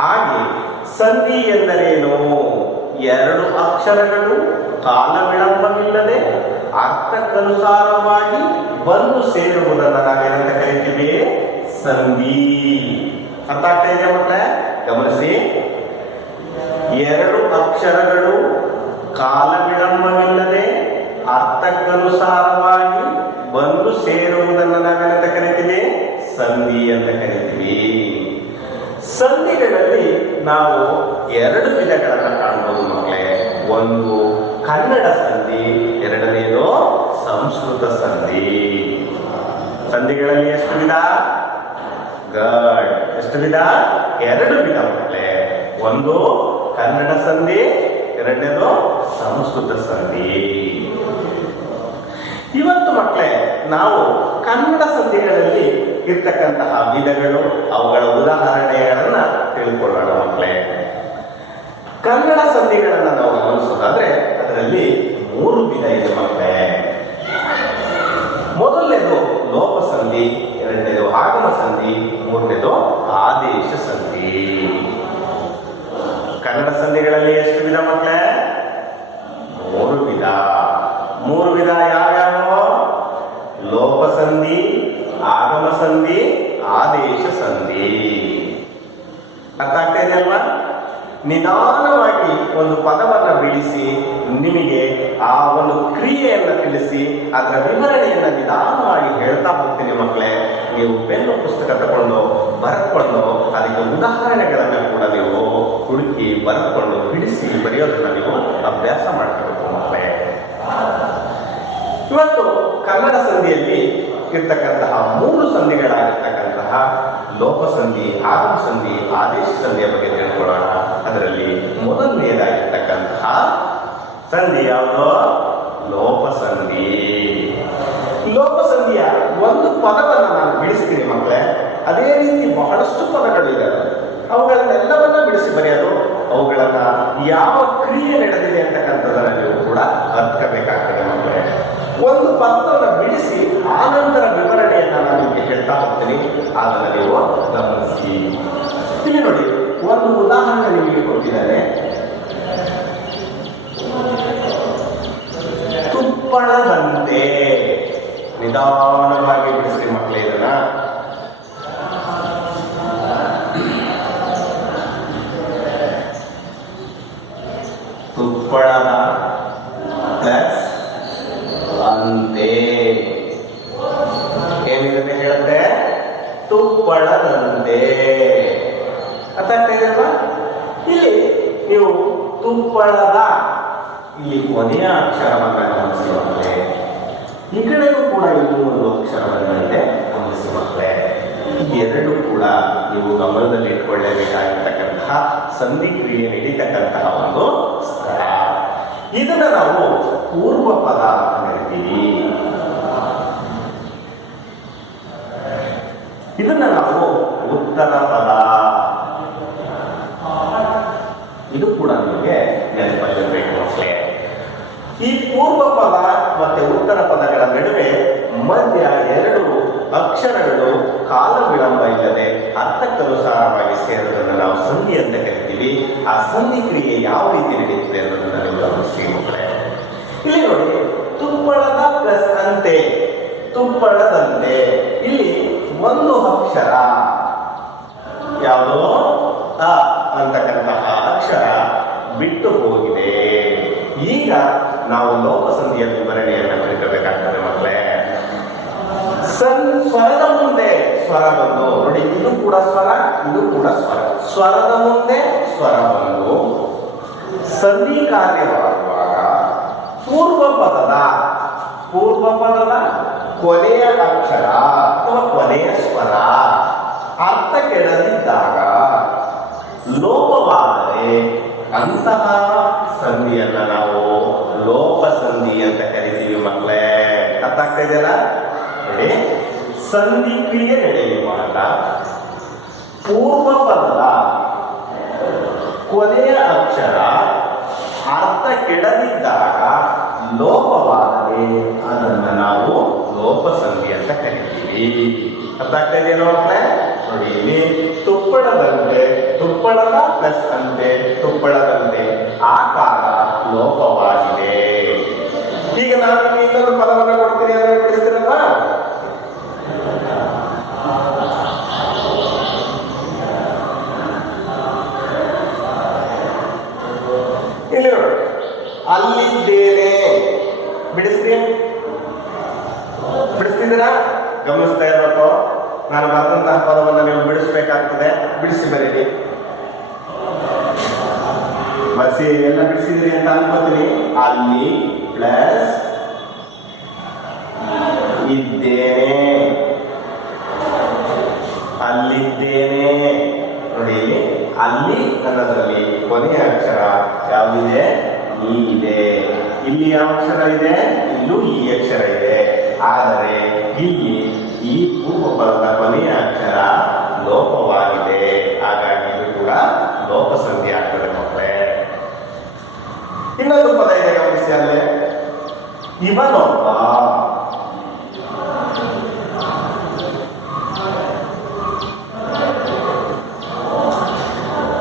ಹಾಗೆ ಸಂಧಿ ಎಂದರೇನು? ಎರಡು ಅಕ್ಷರಗಳು ಕಾಲ ವಿಳಂಬವಿಲ್ಲದೆ ಅರ್ಥಕ್ಕನುಸಾರವಾಗಿ ಬಂದು ಸೇರುವುದನ್ನು ನಾವೇನಂತ ಕರಿತೀವಿ? ಸಂಧಿ. ಅರ್ಥ ಆಗ್ತಾ ಇದೆ ಮಕ್ಕಳೇ? ಗಮನಿಸಿ, ಎರಡು ಅಕ್ಷರಗಳು ಕಾಲ ವಿಳಂಬವಿಲ್ಲದೆ ಅರ್ಥಕ್ಕನುಸಾರವಾಗಿ ಬಂದು ಸೇರುವುದನ್ನು ನಾವೇನಂತ ಕರಿತೀವಿ? ಸಂಧಿ ಅಂತ ಕರಿತೀವಿ. ಸಂಧಿಗಳಲ್ಲಿ ನಾವು ಎರಡು ವಿಧಗಳನ್ನು ಕಾಣಬಹುದು ಮಕ್ಕಳೇ. ಒಂದು ಕನ್ನಡ ಸಂಧಿ, ಎರಡನೆಯದು ಸಂಸ್ಕೃತ ಸಂಧಿ. ಸಂಧಿಗಳಲ್ಲಿ ಎಷ್ಟು ವಿಧ? ಗಡ್ ಎಷ್ಟು ವಿಧ? ಎರಡು ವಿಧ ಮಕ್ಕಳೇ. ಒಂದು ಕನ್ನಡ ಸಂಧಿ, ಎರಡನೇದು ಸಂಸ್ಕೃತ ಸಂಧಿ. ಇವತ್ತು ಮಕ್ಕಳೇ ನಾವು ಕನ್ನಡ ಸಂಧಿಗಳಲ್ಲಿ ಇರ್ತಕ್ಕಂತಹ ವಿಧಗಳು, ಅವುಗಳ ಉದಾಹರಣೆಗಳನ್ನ ತಿಳ್ಕೊಳ್ಳೋಣ ಮಕ್ಕಳೇ. ಕನ್ನಡ ಸಂಧಿಗಳನ್ನ ನಾವು ಗಮನಿಸೋದಾದ್ರೆ ಅದರಲ್ಲಿ ಮೂರು ವಿಧ ಇದೆ ಮಕ್ಕಳೇ. ಮೊದಲನೇದು ಲೋಪ ಸಂಧಿ, ಎರಡನೇದು ಆಗಮ ಸಂಧಿ, ಮೂರನೇದು ಆದೇಶ ಸಂಧಿ. ಕನ್ನಡ ಸಂಧಿಗಳಲ್ಲಿ ಎಷ್ಟು ವಿಧ ಮಕ್ಕಳೇ? ಮೂರು ವಿಧ. ಮೂರು ವಿಧ ಯಾವ್ಯಾವ? ಲೋಪ ಸಂಧಿ, ಆಗಮ ಸಂಧಿ, ಆದೇಶ ಸಂಧಿ. ಅರ್ಥ ಆಗ್ತಾ ಇದೆ ಅಲ್ವಾ? ನಿಧಾನವಾಗಿ ಒಂದು ಪದವನ್ನು ಬಿಡಿಸಿ ನಿಮಗೆ ಆ ಒಂದು ಕ್ರಿಯೆಯನ್ನು ತಿಳಿಸಿ ಅದರ ವಿವರಣೆಯನ್ನು ನಿಧಾನವಾಗಿ ಹೇಳ್ತಾ ಹೋಗ್ತೀನಿ ಮಕ್ಕಳೇ. ನೀವು ಪೆನ್ನು ಪುಸ್ತಕ ತಗೊಂಡು ಬರೆದುಕೊಂಡು ಅದಕ್ಕೆ ಉದಾಹರಣೆಗಳನ್ನು ಕೂಡ ನೀವು ಹುಡುಕಿ ಬರೆದುಕೊಂಡು ಬಿಡಿಸಿ ಬರೆಯೋದನ್ನ ನೀವು ಅಭ್ಯಾಸ ಮಾಡ್ಕೋಬೇಕು ಮಕ್ಕಳೇ. ಇವತ್ತು ಕನ್ನಡ ಸಂಧಿಯಲ್ಲಿ ಇರ್ತಕ್ಕಂತಹ ಮೂರು ಸಂಧಿಗಳಾಗಿರ್ತಕ್ಕಂತಹ ಲೋಪ ಸಂಧಿ, ಆಗಮ ಸಂಧಿ, ಆದೇಶ ಸಂಧಿಯ ಬಗ್ಗೆ ತಿಳ್ಕೊಳ್ಳೋಣ. ಅದರಲ್ಲಿ ಮೊದಲನೆಯದಾಗಿರ್ತಕ್ಕಂತಹ ಸಂಧಿ ಯಾವುದು? ಲೋಪ ಸಂಧಿ. ಲೋಪ ಸಂಧಿಯ ಒಂದು ಪದವನ್ನು ನಾನು ಬಿಡಿಸ್ತೀನಿ ಮಕ್ಕಳೇ. ಅದೇ ರೀತಿ ಬಹಳಷ್ಟು ಪದಗಳು ಇದ್ದಾವೆ, ಅವುಗಳನ್ನೆಲ್ಲವನ್ನ ಬಿಡಿಸಿ ಬರೆಯೋದು, ಅವುಗಳನ್ನ ಯಾವ ಕ್ರಿಯೆ ನಡೆದಿದೆ ಅಂತಕ್ಕಂಥದ್ದನ್ನ ನೀವು ಕೂಡ ಅರ್ಥಬೇಕಾಗ್ತದೆ ಮಕ್ಕಳೇ. ಒಂದು ಪದವನ್ನು ಬಿಡಿಸಿ ಆನಂತರ ವಿವರಣೆಯನ್ನ ನಾನು ನಿಮಗೆ ಹೇಳ್ತಾ ಹೋಗ್ತೀನಿ, ಅದನ್ನು ನೀವು ಗಮನಿಸಿ. ಇಲ್ಲಿ ನೋಡಿ, ಒಂದು ಉದಾಹರಣೆ ನಿಮಗೆ ಕೊಟ್ಟಿದ್ದಾರೆ. ತುಪ್ಪಳದಂತೆ. ನಿಧಾನವಾಗಿ ಬಿಡಿಸಿ ಮಕ್ಕಳೇ ಇದನ್ನ. ತುಪ್ಪಳದ ಪ್ಲಸ್ ಅಂತೆ ಏನಿದೆ ಹೇಳುತ್ತೆ? ತುಪ್ಪಳದಂತೆ. ಅರ್ಥ ಆಗ್ತಾ ಇದೆಯಲ್ವಾ? ಇಲ್ಲಿ ನೀವು ತುಪ್ಪಳದ, ಇಲ್ಲಿ ಕೊನೆಯ ಅಕ್ಷರವನ್ನು ಗಮನಿಸಿ ಮಕ್ಕಳೇ. ಈ ಕಡೆಗೂ ಕೂಡ ಇನ್ನೂ ಒಂದು ಅಕ್ಷರವನ್ನಿದೆ, ಗಮನಿಸಿ ಮಕ್ಕಳೇ. ಎರಡು ಕೂಡ ನೀವು ಗಮನದಲ್ಲಿ ಇಟ್ಕೊಳ್ಳೇಬೇಕಾಗಿರ್ತಕ್ಕಂತಹ ಸಂಧಿ ಕ್ರಿಯೆ ನಡೀತಕ್ಕಂತಹ ಒಂದು ಸ್ಥಳ. ಇದನ್ನ ನಾವು ಪೂರ್ವ ಪದ ಅಂತ ಕರಿತೀವಿ. ಇದನ್ನ ನಾವು ಉತ್ತರ ಪದ. ಇದು ಕೂಡ ನಿಮಗೆ ನೆನಪಲ್ಲಿರಬೇಕು ಮಕ್ಕಳೇ. ಈ ಪೂರ್ವ ಪದ ಮತ್ತೆ ಉತ್ತರ ಪದಗಳ ನಡುವೆ ಮಧ್ಯ ಎರಡು ಅಕ್ಷರಗಳು ಕಾಲ ವಿಳಂಬ ಇಲ್ಲದೆ ಅರ್ಥಕ್ಕನುಸಾರವಾಗಿ ಸೇರೋದನ್ನು ನಾವು ಸಂಧಿ ಅಂತ ಕರಿತೀವಿ. ಆ ಸಂಧಿ ಕ್ರಿಯೆ ಯಾವ ರೀತಿ ನಡೀತಿದೆ ಅನ್ನೋದನ್ನ ನೀವು ಗಮನಿಸಿ ಮಕ್ಕಳೇ. ಇಲ್ಲಿ ನೋಡಿ, ತುಪ್ಪಳದ ಪ್ಲಸ್ ಅಂತೆ, ತುಪ್ಪಳದಂತೆ. ಇಲ್ಲಿ ಒಂದು ಅಕ್ಷರ ಯಾವುದೋ ಅ ಅಂತಕ್ಕಂತಹ ಅಕ್ಷರ ಬಿಟ್ಟು ಹೋಗಿದೆ. ಈಗ ನಾವು ಲೋಪ ಸಂಧಿಯ ವಿವರಣೆಯನ್ನು ತಿಳ್ಕಬೇಕಾಗ್ತದೆ ಮಕ್ಕಳೇ. ಸ್ವರದ ಮುಂದೆ ಸ್ವರ ಬಂದು ನೋಡಿ, ಇದು ಕೂಡ ಸ್ವರ, ಇದು ಕೂಡ ಸ್ವರ. ಸ್ವರದ ಮುಂದೆ ಸ್ವರ ಬಂದು ಸಂಧಿ ಕಾರ್ಯವಾಗುವಾಗ ಪೂರ್ವ ಪದದ ಕೊನೆಯ ಅಕ್ಷರ ಅಥವಾ ಕೊನೆಯ ಸ್ವರ ಅರ್ಥ ಕೆಡದಿದ್ದಾಗ ಲೋಪವಾದರೆ ಅಂತಹ ಸಂಧಿಯನ್ನ ನಾವು ಲೋಪ ಸಂಧಿ ಅಂತ ಕರಿತೀವಿ ಮಕ್ಕಳೇ. ಅರ್ಥ ಆಗ್ತಾ ಇದೆಯಲ್ಲ? ನೋಡಿ, ಸಂಧಿ ಕ್ರಿಯೆ ನಡೆಯುವಾಗ ಪೂರ್ವ ಪದದ ಕೊನೆಯ ಅಕ್ಷರ ಅರ್ಥ ಕೆಡದಿದ್ದಾಗ ಲೋಪವಾದರೆ ಅದನ್ನು ನಾವು ಲೋಪ ಸಂಧಿ ಅಂತ ಕರಿತೀವಿ. ಅರ್ಥ ಆಗ್ತಾ ಇದೆಯಲ್ಲ ಮಕ್ಕಳೇ? ನೋಡಿ, ಇಲ್ಲಿ ತುಪ್ಪಳದ ಪ್ಲಸ್ ಅಂತೆ ತುಪ್ಪಳದಂತೆ ಆಕಾರ ಲೋಪವಾಗಿದೆ. ಈಗ ನಾನು ಇನ್ನೊಂದು ಪದವನ್ನು ಕೊಡ್ತೀನಿ, ಅದನ್ನು ಬಿಡಿಸ್ತೀರಲ್ಲ? ಇಲ್ಲಿ ನೋಡಿ, ಅಲ್ಲಿದ್ದೇನೆ. ಬಿಡಿಸ್ತಿದ್ದೀರಾ? ಗಮನಿಸ್ತಾ ಇರಬೇಕು. ನಾನು ಬರೆದಂತಹ ಪದವನ್ನು ನೀವು ಬಿಡಿಸ್ಬೇಕಾಗ್ತದೆ. ಬಿಡಿಸಿ ಬರೀರಿ. ಬಸಿ ಎಲ್ಲ ಬಿಡಿಸಿದ್ರಿ ಅಂತ ಅನ್ಕೋತೀನಿ. ಅಲ್ಲಿ ಪ್ಲಸ್ ಇದ್ದೇನೆ, ಅಲ್ಲಿದ್ದೇನೆ. ನೋಡಿ, ಅಲ್ಲಿ ಅನ್ನೋದ್ರಲ್ಲಿ ಕೊನೆಯ ಅಕ್ಷರ ಯಾವುದಿದೆ? ಈ ಇದೆ. ಇಲ್ಲಿ ಯಾವ ಅಕ್ಷರ ಇದೆ? ಇಲ್ಲೂ ಈ ಅಕ್ಷರ ಇದೆ. ಆದರೆ ಇಲ್ಲಿ ಈ ಪೂರ್ವ ಪದದ ಕೊನೆಯ ಅಕ್ಷರ ಲೋಪವಾಗಿದೆ. ಹಾಗಾಗಿ ಇದು ಕೂಡ ಲೋಪ ಸಂಧಿ ಆಗ್ತದೆ ಮಕ್ಕಳೇ. ಇನ್ನೊಂದು ಪದ ಇದೆ, ಗಮನಿಸಿ. ಅಲ್ಲೇ ಇವನೊಬ್ಬ.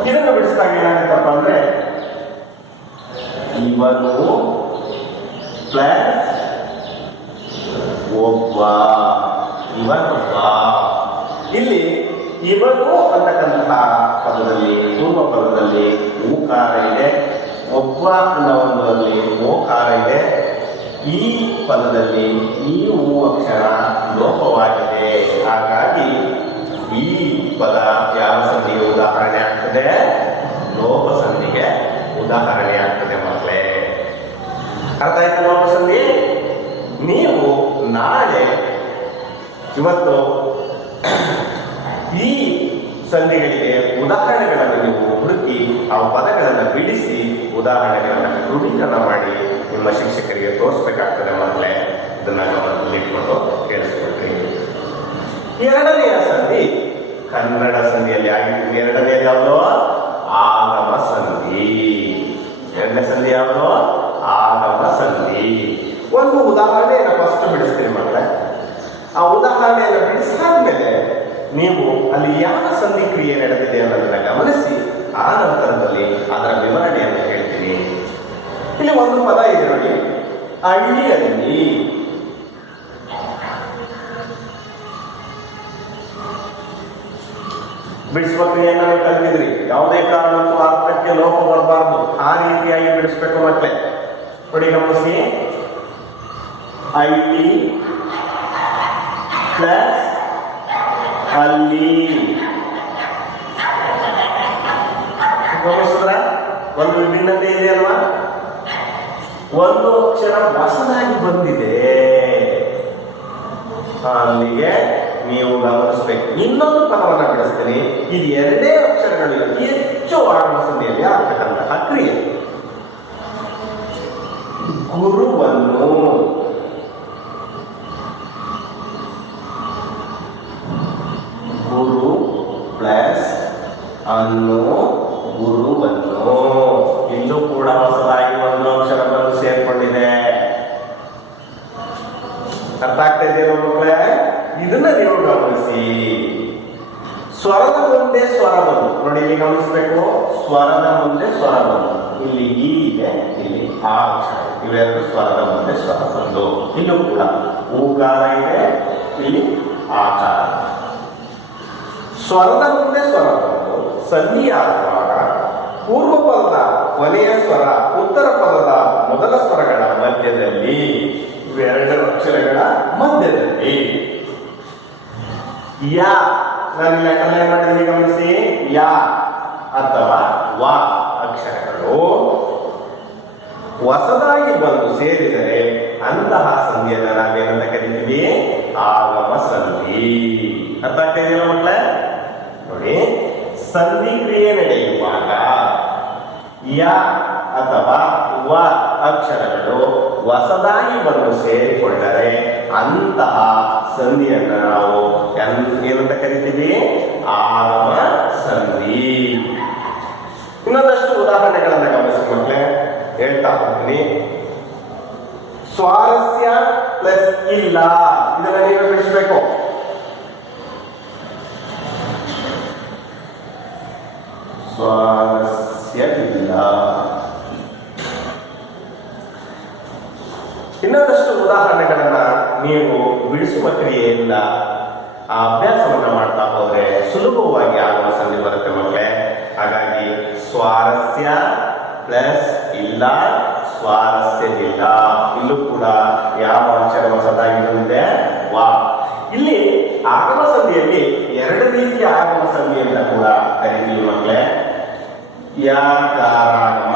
ಇದನ್ನು ಬಿಡಿಸಿದಾಗ ಏನಾಗುತ್ತಪ್ಪ ಅಂದ್ರೆ ಇವನು ಪ್ಲಸ್ ಒಬ್ಬ. ಇವನೊಬ್ಬ. ಇಲ್ಲಿ ಇವನು ಅಂತಕ್ಕಂತಹ ಪದದಲ್ಲಿ ಪೂರ್ವ ಪದದಲ್ಲಿ ಊಕಾರ ಇದೆ, ಒಬ್ಬ ಅನ್ನೋ ಒಂದರಲ್ಲಿ ಓಕಾರ ಇದೆ. ಈ ಪದದಲ್ಲಿ ಈ ಊ ಅಕ್ಷರ ಲೋಪವಾಗಿದೆ. ಹಾಗಾಗಿ ಈ ಪದ ಯಾವ ಸಂಧಿಗೆ ಉದಾಹರಣೆ ಆಗ್ತದೆ? ಲೋಪ ಸಂಧಿಗೆ ಉದಾಹರಣೆ ಆಗ್ತದೆ ಮಕ್ಕಳೇ. ಅರ್ಥ ಆಯ್ತು? ಲೋಪ ಸಂಧಿ. ನೀವು ನಾಳೆ ಇವತ್ತು ಈ ಸಂಧಿಗಳಿಗೆ ಉದಾಹರಣೆಗಳನ್ನು ನೀವು ಹುಡುಕಿ ಆ ಪದಗಳನ್ನು ಬಿಡಿಸಿ ಉದಾಹರಣೆಗಳನ್ನು ದೃಢೀಕರಣ ಮಾಡಿ ನಿಮ್ಮ ಶಿಕ್ಷಕರಿಗೆ ತೋರಿಸ್ಬೇಕಾಗ್ತದೆ ಮಕ್ಕಳೇ. ಇದನ್ನ ಗಮನದಲ್ಲಿಟ್ಕೊಂಡು ಕೇಳಿಸ್ಕೊಳ್ರಿ. ಎರಡನೆಯ ಸಂಧಿ ಕನ್ನಡ ಸಂಧಿಯಲ್ಲಿ ಆಗಿತ್ತು. ಎರಡನೆಯ ಯಾವುದು? ಆಗಮ ಸಂಧಿ. ಎರಡನೇ ಸಂಧಿ ಯಾವುದು? ಆಗಮ ಸಂಧಿ. ಒಂದು ಉದಾಹರಣೆಯನ್ನು ಫಸ್ಟ್ ಬಿಡಿಸ್ತೀರಿ ಮಕ್ಕಳೇ. ಆ ಉದಾಹರಣೆಯನ್ನು ಬಿಡಿಸಾದ್ಮೇಲೆ ನೀವು ಅಲ್ಲಿ ಯಾವ ಸಂಧಿ ಕ್ರಿಯೆ ನಡೆದಿದೆ ಅನ್ನೋದನ್ನ ಗಮನಿಸಿ ಆ ನಂತರದಲ್ಲಿ ಅದರ ವಿವರಣೆಯನ್ನು ಹೇಳ್ತೀನಿ. ಇಲ್ಲಿ ಒಂದು ಪದ ಇದೆ ನೋಡಿ, ಹಳ್ಳಿಯಲ್ಲಿ. ಬಿಡಿಸುವ ಕ್ರಿಯೆಯನ್ನು ನೀವು ಕಲಿತಿದ್ರಿ. ಯಾವುದೇ ಕಾರಣಕ್ಕೂ ಅರ್ಥಕ್ಕೆ ಲೋಪ ಬರಬಾರ್ದು, ಆ ರೀತಿಯಾಗಿ ಬಿಡಿಸ್ಬೇಕು ಮಕ್ಕಳೇ. ನೋಡಿ, ಗಮನಿಸಿ. ಹಳ್ಳಿ ಪ್ಲಸ್ ಅಲ್ಲಿ. ಗಮನಿಸಿದ್ರ ಒಂದು ವಿಭಿನ್ನತೆ ಇದೆ ಅಲ್ವಾ? ಒಂದು ಅಕ್ಷರ ಹೊಸದಾಗಿ ಬಂದಿದೆ. ಅಲ್ಲಿಗೆ ನೀವು ಗಮನಿಸಬೇಕು. ಇನ್ನೊಂದು ಪದವನ್ನು ಬಿಡಿಸ್ತೀನಿ. ಇದು ಎರಡೇ ಅಕ್ಷರಗಳು ಹೆಚ್ಚು ಆಗಮ ಸಂಧಿಯಲ್ಲಿ ಆಗ್ತಕ್ಕಂತಹ ಕ್ರಿಯೆ. ಗುರುವನ್ನು. ಗುರು ಪ್ಲಸ್ ಅನ್ನು, ಗುರುವನ್ನು. ಇಲ್ಲೂ ಕೂಡ ಹೊಸದಾಗಿ ಒಂದು ಅಕ್ಷರ ಬಂದು ಸೇರ್ಕೊಂಡಿದೆ. ಅರ್ಥ ಆಗ್ತಾ ಇದೆಯಲ್ಲ ಮಕ್ಕಳೇ? ಇದನ್ನ ನೀವು ಗಮನಿಸಿ. ಸ್ವರದ ಮುಂದೆ ಸ್ವರ ಬಂದು ನೋಡಿ, ಇಲ್ಲಿ ಗಮನಿಸಬೇಕು. ಸ್ವರದ ಮುಂದೆ ಸ್ವರ ಬಂದು ಇಲ್ಲಿ ಈ ಇದೆ, ಇಲ್ಲಿ ಆ ಅಕ್ಷರ, ಇವೆರಡು ಸ್ವರದ ಮುಂದೆ ಸ್ವರ ಬಂದು. ಇಲ್ಲೂ ಕೂಡ ಊಕಾರ ಇದೆ, ಇಲ್ಲಿ ಆಕಾರ. ಸ್ವರದ ಮುಂದೆ ಸ್ವರ ಬಂದು ಸಂಧಿಯಾಗುವಾಗ ಪೂರ್ವ ಪದದ ಕೊನೆಯ ಸ್ವರ ಉತ್ತರ ಪದದ ಮೊದಲ ಸ್ವರಗಳ ಮಧ್ಯದಲ್ಲಿ, ಇವೆರಡು ಅಕ್ಷರಗಳ ಮಧ್ಯದಲ್ಲಿ ಯಾ, ನಾನು ಅಂಡರ್ಲೈನ್ ಮಾಡಿದ್ದೀನಿ ಗಮನಿಸಿ. ಯಾ ಅಥವಾ ವಾ ಅಕ್ಷರಗಳು ಹೊಸದಾಗಿ ಬಂದು ಸೇರಿದರೆ ಅಂತಹ ಸಂಧಿಯನ್ನ ನಾವೇನಂತ ಕರಿತೀವಿ? ಆಗಮ ಸಂಧಿ. ಅರ್ಥ ಆಗ್ತಾ ಇದೆಯಲ್ಲ ಮಕ್ಕಳ? ನೋಡಿ, ಸಂಧಿ ಕ್ರಿಯೆ ನಡೆಯುವಾಗ ಯ ಅಥವಾ ವ ಅಕ್ಷರಗಳು ಹೊಸದಾಗಿ ಬಂದು ಸೇರಿಕೊಂಡರೆ ಅಂತಹ ಸಂಧಿಯನ್ನ ನಾವು ಏನಂತ ಕರಿತೀವಿ? ಆಗಮ ಸಂಧಿ. ಇನ್ನೊಂದಷ್ಟು ಉದಾಹರಣೆಗಳನ್ನ ಗಮನಿಸಿ ಮಕ್ಕಳೇ, ಹೇಳ್ತಾ ಹೋಗ್ತೀನಿ. ಸ್ವಾರಸ್ಯ ಪ್ಲಸ್ ಇಲ್ಲ, ಇದನ್ನ ನೀವು ಬಿಡಿಸ್ಬೇಕು. ಸ್ವಾರಸ್ಯವಿಲ್ಲ. ಇನ್ನೊಂದಷ್ಟು ಉದಾಹರಣೆಗಳನ್ನ ನೀವು ಬಿಡಿಸುವ ಕ್ರಿಯೆಯಿಂದ ಆ ಅಭ್ಯಾಸವನ್ನ ಮಾಡ್ತಾ ಹೋದ್ರೆ ಸುಲಭವಾಗಿ ಆಗಮ ಸಂಧಿ ಬರುತ್ತೆ ಮಕ್ಕಳೇ. ಹಾಗಾಗಿ ಸ್ವಾರಸ್ಯ ಪ್ಲಸ್ ಇಲ್ಲ, ಸ್ವಾರಸ್ಯವಿಲ್ಲ. ಇಲ್ಲೂ ಕೂಡ ಯಾವ ಅಕ್ಷರ ಹೊಸದಾಗಿ ಬಂದಿದೆ? ವಾ. ಇಲ್ಲಿ ಆಗಮ ಸಂಧಿಯಲ್ಲಿ ಎರಡು ರೀತಿಯ ಆಗಮ ಸಂಧಿ ಅಂತ ಕೂಡ ಕರಿತೀವಿ ಮಕ್ಕಳೇ. ಯಕಾರಾಗಮ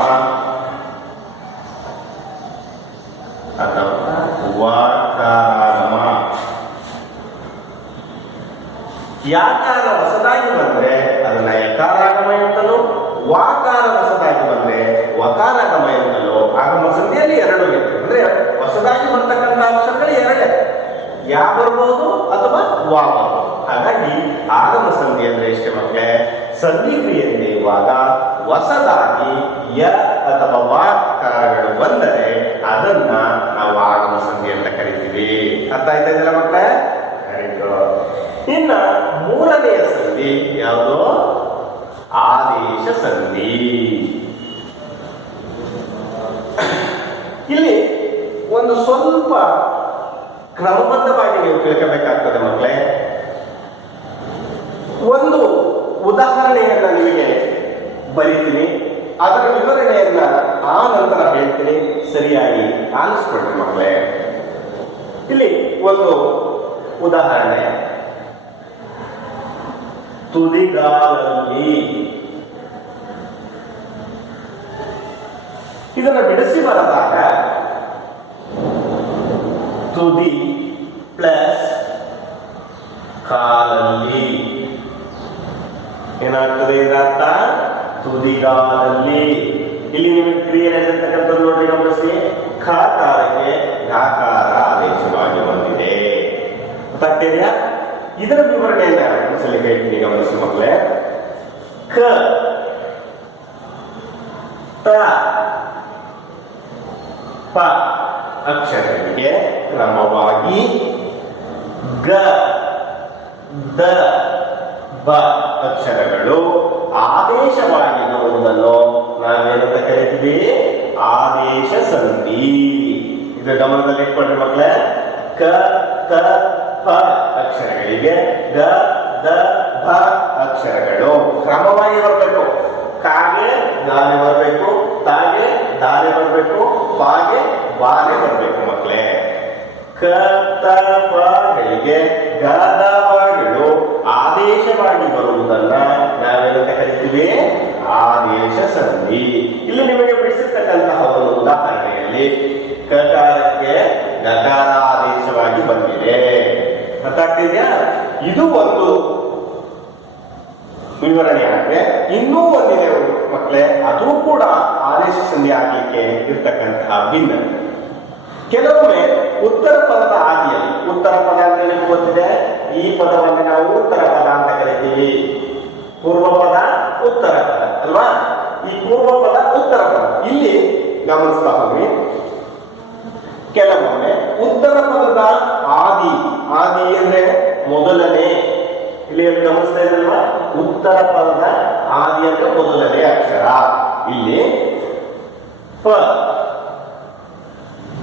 ಅಥವಾ ವಾಕಾರಾಗಮ. ಯಾಕಾರ ಹೊಸದಾಗಿ ಬಂದ್ರೆ ಅದನ್ನ ಯಕಾರಾಗಮ ಎಂತಲೂ, ವಾಕಾರ ಹೊಸದಾಗಿ ಬಂದ್ರೆ ವಕಾರಾಗಮ ಎಂತಲೂ ಆಗಮ ಸಂಧಿಯಲ್ಲಿ ಎರಡು ರೀತಿ. ಅಂದ್ರೆ ಹೊಸದಾಗಿ ಬರ್ತಕ್ಕಂಥ ಅಕ್ಷರಗಳು ಎರಡೇ, ಯಾ ಬರ್ಬೋದು ಅಥವಾ ವಾ ಬರ್ಬೋದು. ಹಾಗಾಗಿ ಆಗಮ ಸಂಧಿ ಅಂದ್ರೆ ಇಷ್ಟೇ ಮಕ್ಕಳೇ, ಸಂಧಿ ಕ್ರಿಯೆ ನಡೆಯುವಾಗ ಹೊಸದಾಗಿ ಯ ಅಥವಾ ವಾಕಾರಗಳು ಬಂದರೆ ಅದನ್ನ ನಾವು ಆಗಮ ಸಂಧಿ ಅಂತ ಕರಿತೀವಿ. ಅರ್ಥ ಆಯ್ತಾ ಇದೆಯಲ್ಲ ಮಕ್ಕಳೇ? ಇನ್ನ ಮೂರನೆಯ ಸಂಧಿ ಯಾವುದು? ಆದೇಶ ಸಂಧಿ. ಇಲ್ಲಿ ಒಂದು ಸ್ವಲ್ಪ ಕ್ರಮಬದ್ಧವಾಗಿ ನೀವು ತಿಳ್ಕೋಬೇಕಾಗ್ತದೆ ಮಕ್ಕಳೇ. ಒಂದು ಉದಾಹರಣೆಯನ್ನ ನಿಮಗೆ ಬರೀತೀನಿ, ಅದರ ವಿವರಣೆಯನ್ನ ಆ ನಂತರ ಹೇಳ್ತೀನಿ, ಸರಿಯಾಗಿ ಆಲಿಸ್ಕೊಳ್ರಿ ಮಕ್ಕಳೇ. ಇಲ್ಲಿ ಒಂದು ಉದಾಹರಣೆ, ತುದಿಗಾಲಲ್ಲಿ. ಇದನ್ನ ಬಿಡಿಸಿ ಬರೆದಾಗ ತುದಿ ಪ್ಲಸ್ ಕಾಲಲ್ಲಿ ಏನಾಗ್ತದೆ? ಇದರ್ಥ ತುದಿಗಾಲಲ್ಲಿ. ಇಲ್ಲಿ ನಿಮಗೆ ಕ್ರಿಯೆ ನಡೆದಿರ್ತಕ್ಕಂಥದ್ದು ನೋಡ್ರಿ, ಗಮನಿಸಿ. ಖಾಕಾರಕ್ಕೆ ಗಾಕಾರ ಆದೇಶವಾಗಿ ಬಂದಿದೆ. ಗೊತ್ತಾಗ್ತಿದೆಯಾ? ಇದರ ವಿವರಣೆಯನ್ನ ಒಂದ್ಸಲ ಹೇಳ್ತೀನಿ, ಗಮನಿಸಿ ಮಕ್ಕಳೇ. ಕ ತ ಪ ಅಕ್ಷರಗಳಿಗೆ ಕ್ರಮವಾಗಿ ಗ ದ ಬ ಅಕ್ಷರಗಳು ಆದೇಶವಾಗಿ ಬರುವುದನ್ನು ನಾವೇನಂತ ಕರಿತೀವಿ? ಆದೇಶ ಸಂಧಿ. ಇದು ಗಮನದಲ್ಲಿ ಇಟ್ಕೊಂಡ್ರೆ ಮಕ್ಕಳೇ. ಕ ತ ಪ ಅಕ್ಷರಗಳಿಗೆ ಗ ದ ಭ ಅಕ್ಷರಗಳು ಕ್ರಮವಾಗಿ ಬರಬೇಕು. ಕಾಗೆ ಗಾನೆ ಬರಬೇಕು, ತಾಗೆ ದಾನೆ ಬರಬೇಕು, ಪಾಗೆ ಬಾನೆ ಬರಬೇಕು ಮಕ್ಕಳೇ. ಕ ತ ಪಗಳಿಗೆ ಗ ದ ಪಗಳು ಆದೇಶವಾಗಿ ಬರುವುದನ್ನ ನಾವೇನಂತ ಕರಿತೀವಿ? ಆದೇಶ ಸಂಧಿ. ಇಲ್ಲಿ ನಿಮಗೆ ಬಿಡಿಸಿರ್ತಕ್ಕಂತಹ ಒಂದು ಉದಾಹರಣೆಯಲ್ಲಿ ಕಕಾರಕ್ಕೆ ಗಕಾರ ಆದೇಶವಾಗಿ ಬಂದಿದೆ. ಗೊತ್ತಾಗ್ತಿದ್ಯಾ? ಇದು ಒಂದು ವಿವರಣೆ ಆದ್ರೆ ಇನ್ನೂ ಒಂದಿದೆ ಮಕ್ಕಳೇ, ಅದು ಕೂಡ ಆದೇಶ ಸಂಧಿ ಆಗ್ಲಿಕ್ಕೆ ಇರ್ತಕ್ಕಂತಹ ಭಿನ್ನತೆ. ಕೆಲವೊಮ್ಮೆ ಉತ್ತರ ಪದದ ಆದಿಯಲ್ಲಿ, ಉತ್ತರ ಪದ ಅಂತ ನಿಮಗೆ ಗೊತ್ತಿದೆ, ಈ ಪದವನ್ನು ನಾವು ಉತ್ತರ ಪದ ಅಂತ ಕರಿತೀವಿ. ಪೂರ್ವ ಪದ ಉತ್ತರ ಪದ ಅಲ್ವಾ? ಈ ಪೂರ್ವ ಪದ ಉತ್ತರ ಪದ. ಇಲ್ಲಿ ಗಮನಿಸ್ತಾ ಹೋಗಿ, ಕೆಲವೊಮ್ಮೆ ಉತ್ತರ ಪದದ ಆದಿ, ಆದಿ ಅಂದ್ರೆ ಮೊದಲನೇ, ಇಲ್ಲಿ ಗಮನಿಸ್ತಾ ಇದ್ರಲ್ವಾ? ಉತ್ತರ ಪದದ ಆದಿ ಅಂದ್ರೆ ಮೊದಲನೇ ಅಕ್ಷರ. ಇಲ್ಲಿ ಪ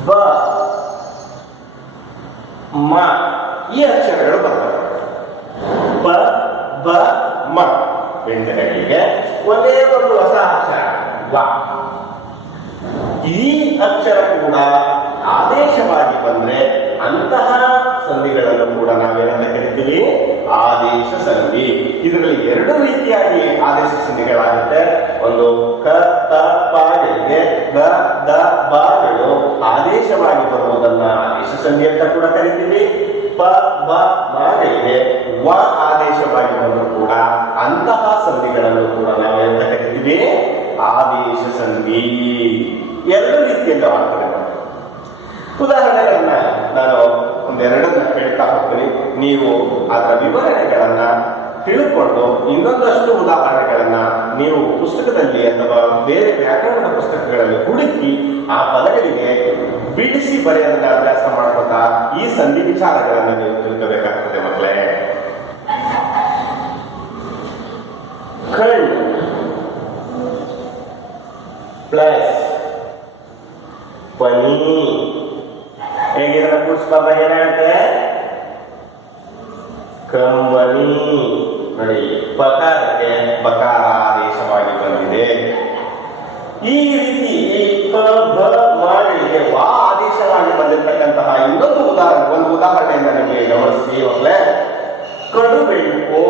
ಬ ಮ ಈ ಅಕ್ಷರಗಳು ಬರ್ತವೆ. ಪ ಬ ಮ ಬೆಂದಗಳಿಗೆ ಒಂದೇ ಒಂದು ಹೊಸ ಅಕ್ಷರ ವ. ಈ ಅಕ್ಷರ ಕೂಡ ಆದೇಶವಾಗಿ ಬಂದ್ರೆ ಅಂತಹ ಸಂಧಿಗಳನ್ನು ಕೂಡ ನಾವೇನಂತ ಕರಿತೀವಿ? ಆದೇಶ ಸಂಧಿ. ಇದರಲ್ಲಿ ಎರಡು ರೀತಿಯಾಗಿ ಆದೇಶ ಸಂಧಿಗಳಾಗುತ್ತೆ. ಒಂದು ಕ ತ ಪಗಳಿಗೆ ಗ ದ ಬಗಳು ಆದೇಶವಾಗಿ ಬರುವುದನ್ನ ಆದೇಶ ಸಂಧಿ ಅಂತ ಕೂಡ ಕರಿತೀವಿ. ಪ ಬ ಮಗಳಿಗೆ ವ ಆದೇಶವಾಗಿ ಬಂದರೂ ಕೂಡ ಅಂತಹ ಸಂಧಿಗಳನ್ನು ಕೂಡ ನಾವೇನಂತ ಕರಿತೀವಿ? ಆದೇಶ ಸಂಧಿ. ಎರಡು ರೀತಿಯಲ್ಲಿ ಆಗ್ತದೆ. ಉದಾಹರಣೆಗಳನ್ನ ನಾನು ಒಂದೆರಡನ್ನ ಹೇಳ್ತಾ ಹೋಗ್ತೀನಿ. ನೀವು ಅದರ ವಿವರಣೆಗಳನ್ನ ತಿಳ್ಕೊಂಡು ಇನ್ನೊಂದಷ್ಟು ಉದಾಹರಣೆಗಳನ್ನ ನೀವು ಪುಸ್ತಕದಲ್ಲಿ ಅಥವಾ ಬೇರೆ ವ್ಯಾಕರಣ ಪುಸ್ತಕಗಳಲ್ಲಿ ಹುಡುಕಿ ಆ ಪದಗಳಿಗೆ ಬಿಡಿಸಿ ಬರೆಯೋದನ್ನ ಅಭ್ಯಾಸ ಮಾಡ್ಕೊತಾ ಈ ಸಂಧಿ ವಿಚಾರಗಳನ್ನ ನೀವು ತಿಳ್ಕೋಬೇಕಾಗ್ತದೆ ಮಕ್ಕಳೇ. ಕಣ್ ಪ್ಲಸ್ ಪನಿ ಹೇಗಿರೋ ಕೂಡಿಸ್ಬಾರ್ದ ಏನಾಗುತ್ತೆ? ಕಂಬನಿ. ನೋಡಿ, ಪಕಾರಕ್ಕೆ ಬಕಾರ ಆದೇಶವಾಗಿ ಬಂದಿದೆ. ಈ ರೀತಿ ಈ ಕ ಬ ಮಗಳಿಗೆ ವಾ ಆದೇಶವಾಗಿ ಬಂದಿರತಕ್ಕಂತಹ ಇನ್ನೊಂದು ಒಂದು ಉದಾಹರಣೆಯಿಂದ ನಿಮಗೆ ಗಮನಿಸಿ ಮಕ್ಕಳೇ. ಕಡು ಬೆಳಕು.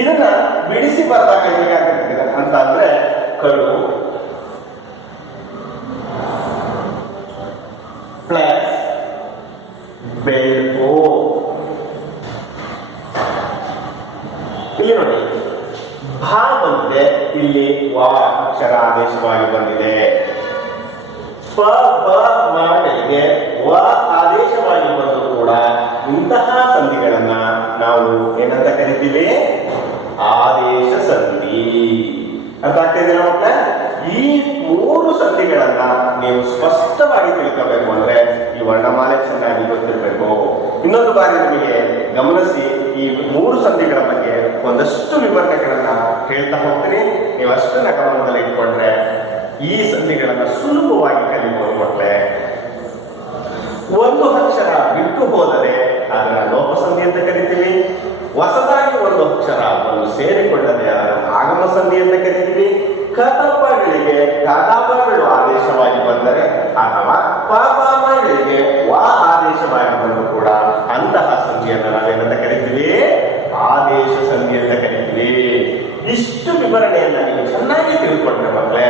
ಇದನ್ನ ಬಿಡಿಸಿ ಬರೆದಾಗ ಹೇಗಾಗುತ್ತೆ ಅಂತ ಅಂದ್ರೆ ಕಡು ಪ್ಲಸ್ ಬೆಳಕು. ಇಲ್ಲಿ ನೋಡಿ, ಭಾ ಬಂದಿದೆ, ಇಲ್ಲಿ ವಾ ಅಕ್ಷರ ಆದೇಶವಾಗಿ ಬಂದಿದೆ. ಪ ಬ ಮಗಳಿಗೆ ವ ಆದೇಶವಾಗಿ ಬಂದು ಕೂಡ ಇಂತಹ ಸಂಧಿಗಳನ್ನ ನಾವು ಏನಂತ ಕರಿತೀವಿ? ಆದೇಶ ಸಂಧಿ ಅಂತ ಆಗ್ತಿದೆಯಲ್ಲ ಮಕ್ಕಳೇ. ಈ ಮೂರು ಸಂಧಿಗಳನ್ನ ನೀವು ಸ್ಪಷ್ಟವಾಗಿ ತಿಳ್ಕೋಬೇಕು ಅಂದ್ರೆ ಈ ವರ್ಣಮಾಲೆ ಚೆನ್ನಾಗಿ ಗೊತ್ತಿರಬೇಕು. ಇನ್ನೊಂದು ಬಾರಿ ನಿಮಗೆ ಗಮನಿಸಿ ಈ ಮೂರು ಸಂಧಿಗಳ ಬಗ್ಗೆ ಒಂದಷ್ಟು ವಿವರಣೆಗಳನ್ನ ಹೇಳ್ತಾ ಹೋಗ್ತೀನಿ. ನೀವು ಅಷ್ಟನ್ನ ಗಮನದಲ್ಲಿ ಇಟ್ಕೊಂಡ್ರೆ ಈ ಸಂಧಿಗಳನ್ನ ಸುಲಭವಾಗಿ ಕಲಿಬಹುದು ಮಕ್ಕಳೇ. ಒಂದು ಅಕ್ಷರ ಬಿಟ್ಟು ಹೋದರೆ ಅದನ್ನ ಲೋಪಸಂಧಿ ಅಂತ ಕರಿತೀವಿ. ಹೊಸದಾಗಿ ಒಂದು ಅಕ್ಷರ ಒಂದು ಸೇರಿಕೊಳ್ಳದೆ ಅದನ್ನು ಆಗಮ ಸಂಧಿ ಅಂತ ಕರಿತೀವಿ. ಕತಪಗಳಿಗೆ ಕದಾಪಗಳು ಆದೇಶವಾಗಿ ಬಂದರೆ ಅಥವಾ ಪಾಪಗಳಿಗೆ ವಾ ಆದೇಶವಾಗಿ ಬಂದರೂ ಕೂಡ ಅಂತಹ ಸಂಧಿಯನ್ನು ನಾವೇನಂತ ಕರಿತೀವಿ? ಆದೇಶ ಸಂಧಿ ಅಂತ ಕರಿತೀವಿ. ಇಷ್ಟು ವಿವರಣೆಯನ್ನ ನೀವು ಚೆನ್ನಾಗಿ ತಿಳ್ಕೊಂಡ್ರೆ ಮಕ್ಕಳೇ,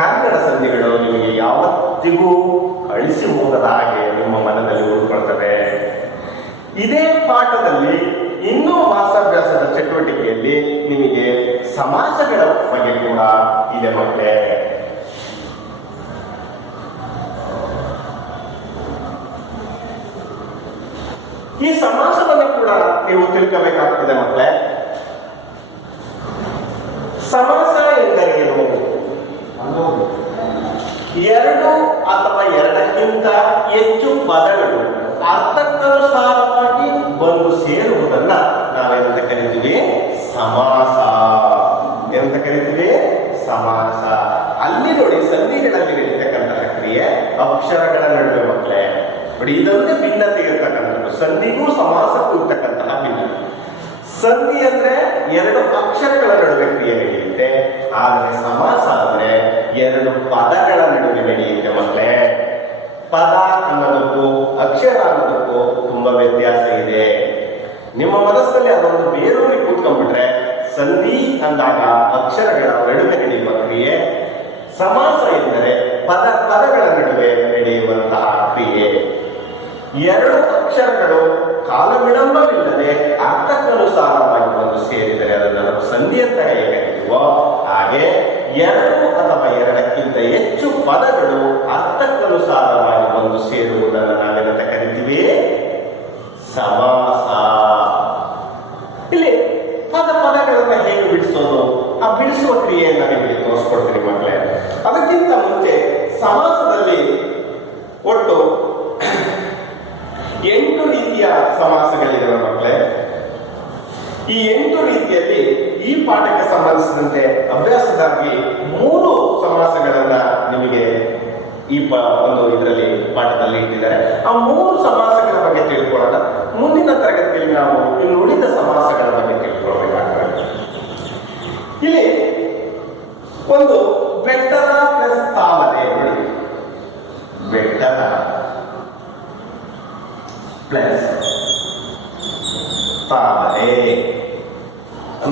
ಕನ್ನಡ ಸಂಧಿಗಳು ನಿಮಗೆ ಯಾವತ್ತಿಗೂ ಅಳಿಸಿ ಹೋಗದ ಹಾಗೆ ನಿಮ್ಮ ಮನದಲ್ಲಿ ಉಳ್ಕೊಳ್ತವೆ. ಇದೇ ಪಾಠದಲ್ಲಿ ಇನ್ನೂ ಭಾಷಾಭ್ಯಾಸದ ಚಟುವಟಿಕೆಯಲ್ಲಿ ನಿಮಗೆ ಸಮಾಸಗಳ ಬಗ್ಗೆ ಕೂಡ ಇದೆ ಮಕ್ಕಳೇ. ಈ ಸಮಾಸವನ್ನು ಕೂಡ ನೀವು ತಿಳ್ಕೋಬೇಕಾಗ್ತದೆ ಮಕ್ಕಳೇ. ಸಮಾಸ ಎಂದರೇನು? ಎರಡು ಅಥವಾ ಎರಡಕ್ಕಿಂತ ಹೆಚ್ಚು ಪದಗಳು ಅರ್ಥಕ್ಕನುಸಾರವಾಗಿ ಬಂದು ಸೇರುವುದನ್ನ ನಾವೇನಂತ ಕರಿತೀವಿ? ಸಮಾಸ ಏನಂತ ಕರಿತೀವಿ? ಸಮಾಸ. ಅಲ್ಲಿ ನೋಡಿ, ಸಂಧಿಗಳಲ್ಲಿ ಇರತಕ್ಕಂತಹ ಕ್ರಿಯೆ ಅಕ್ಷರಗಳ ನಡುವೆ ಮಕ್ಕಳೇ. ನೋಡಿ, ಇದೊಂದೇ ಭಿನ್ನತೆ ಇರತಕ್ಕಂಥದ್ದು. ಸಂಧಿಗೂ ಸಮಾಸಕ್ಕೂ ಇರ್ತಕ್ಕಂತಹ ಭಿನ್ನತೆ. ಸಂಧಿ ಅಂದ್ರೆ ಎರಡು ಅಕ್ಷರಗಳ ನಡುವೆ ಕ್ರಿಯೆ ನಡೆಯುತ್ತೆ. ಆದರೆ ಸಮಾಸ ಅಂದ್ರೆ ಎರಡು ಪದಗಳ ನಡುವೆ ನಡೆಯುತ್ತೆ ಮಕ್ಕಳೇ. ಪದ ಅನ್ನೋದಕ್ಕೂ ಅಕ್ಷರ ಅನ್ನೋದಕ್ಕೂ ತುಂಬಾ ವ್ಯತ್ಯಾಸ ಇದೆ. ನಿಮ್ಮ ಮನಸ್ಸಲ್ಲಿ ಅದೊಂದು ಬೇರೂರಿ ಕೂತ್ಕೊಂಡ್ಬಿಟ್ರೆ ಸಂಧಿ ಅಂದಾಗ ಅಕ್ಷರಗಳ ನಡುವೆ ನಡೆಯುವ ಕ್ರಿಯೆ, ಸಮಾಸ ಎಂದರೆ ಪದಗಳ ನಡುವೆ ನಡೆಯುವಂತಹ ಕ್ರಿಯೆ. ಎರಡು ಅಕ್ಷರಗಳು ಕಾಲ ವಿಳಂಬವಿಲ್ಲದೆ ಅರ್ಥಕ್ಕನುಸಾರವಾಗಿ ಬಂದು ಸೇರಿದರೆ ಅದನ್ನು ನಾವು ಸಂಧಿ ಅಂತ ಹೇಗೆ ಕರಿತೀವೋ ಹಾಗೆ ಎರಡು ಅಥವಾ ಎರಡಕ್ಕಿಂತ ಹೆಚ್ಚು ಪದಗಳು ಅರ್ಥಕ್ಕನುಸಾರವಾಗಿ ಬಂದು ಸೇರುವುದನ್ನು ನಾವೇನಂತ ಕರಿತೀವಿ? ಸಮಾಸ. ಇಲ್ಲಿ ಪದಗಳನ್ನ ಹೇಗೆ ಬಿಡಿಸೋದು, ಆ ಬಿಡಿಸುವ ಕ್ರಿಯೆಯನ್ನು ನಿಮಗೆ ತೋರಿಸ್ಕೊಡ್ತೀನಿ ಮಕ್ಕಳೇ. ಅದಕ್ಕಿಂತ ಮುಂಚೆ ಸಮಾಸದಲ್ಲಿ ಒಟ್ಟು 8 ರೀತಿಯ ಸಮಾಸಗಳಿವೆ ಮಕ್ಕಳೇ. ಈ 8 ರೀತಿಯಲ್ಲಿ ಈ ಪಾಠಕ್ಕೆ ಸಂಬಂಧಿಸಿದಂತೆ ಅಭ್ಯಾಸಕ್ಕಾಗಿ 3 ಸಮಾಸಗಳನ್ನ ನಿಮಗೆ ಈ ಒಂದು ಇದರಲ್ಲಿ ಪಾಠದಲ್ಲಿ ಇಟ್ಟಿದ್ದಾರೆ. ಆ 3 ಸಮಾಸಗಳ ಬಗ್ಗೆ ತಿಳ್ಕೊಳ್ಳೋಣ. ಮುಂದಿನ ತರಗತಿಯಲ್ಲಿ ನಾವು ಇನ್ನು ಉಳಿದ ಸಮಾಸಗಳ ಬಗ್ಗೆ ತಿಳ್ಕೊಳ್ಬೇಕಾಗ್ತದೆ. ಪ್ಲಸ್ ತಾವರೆ.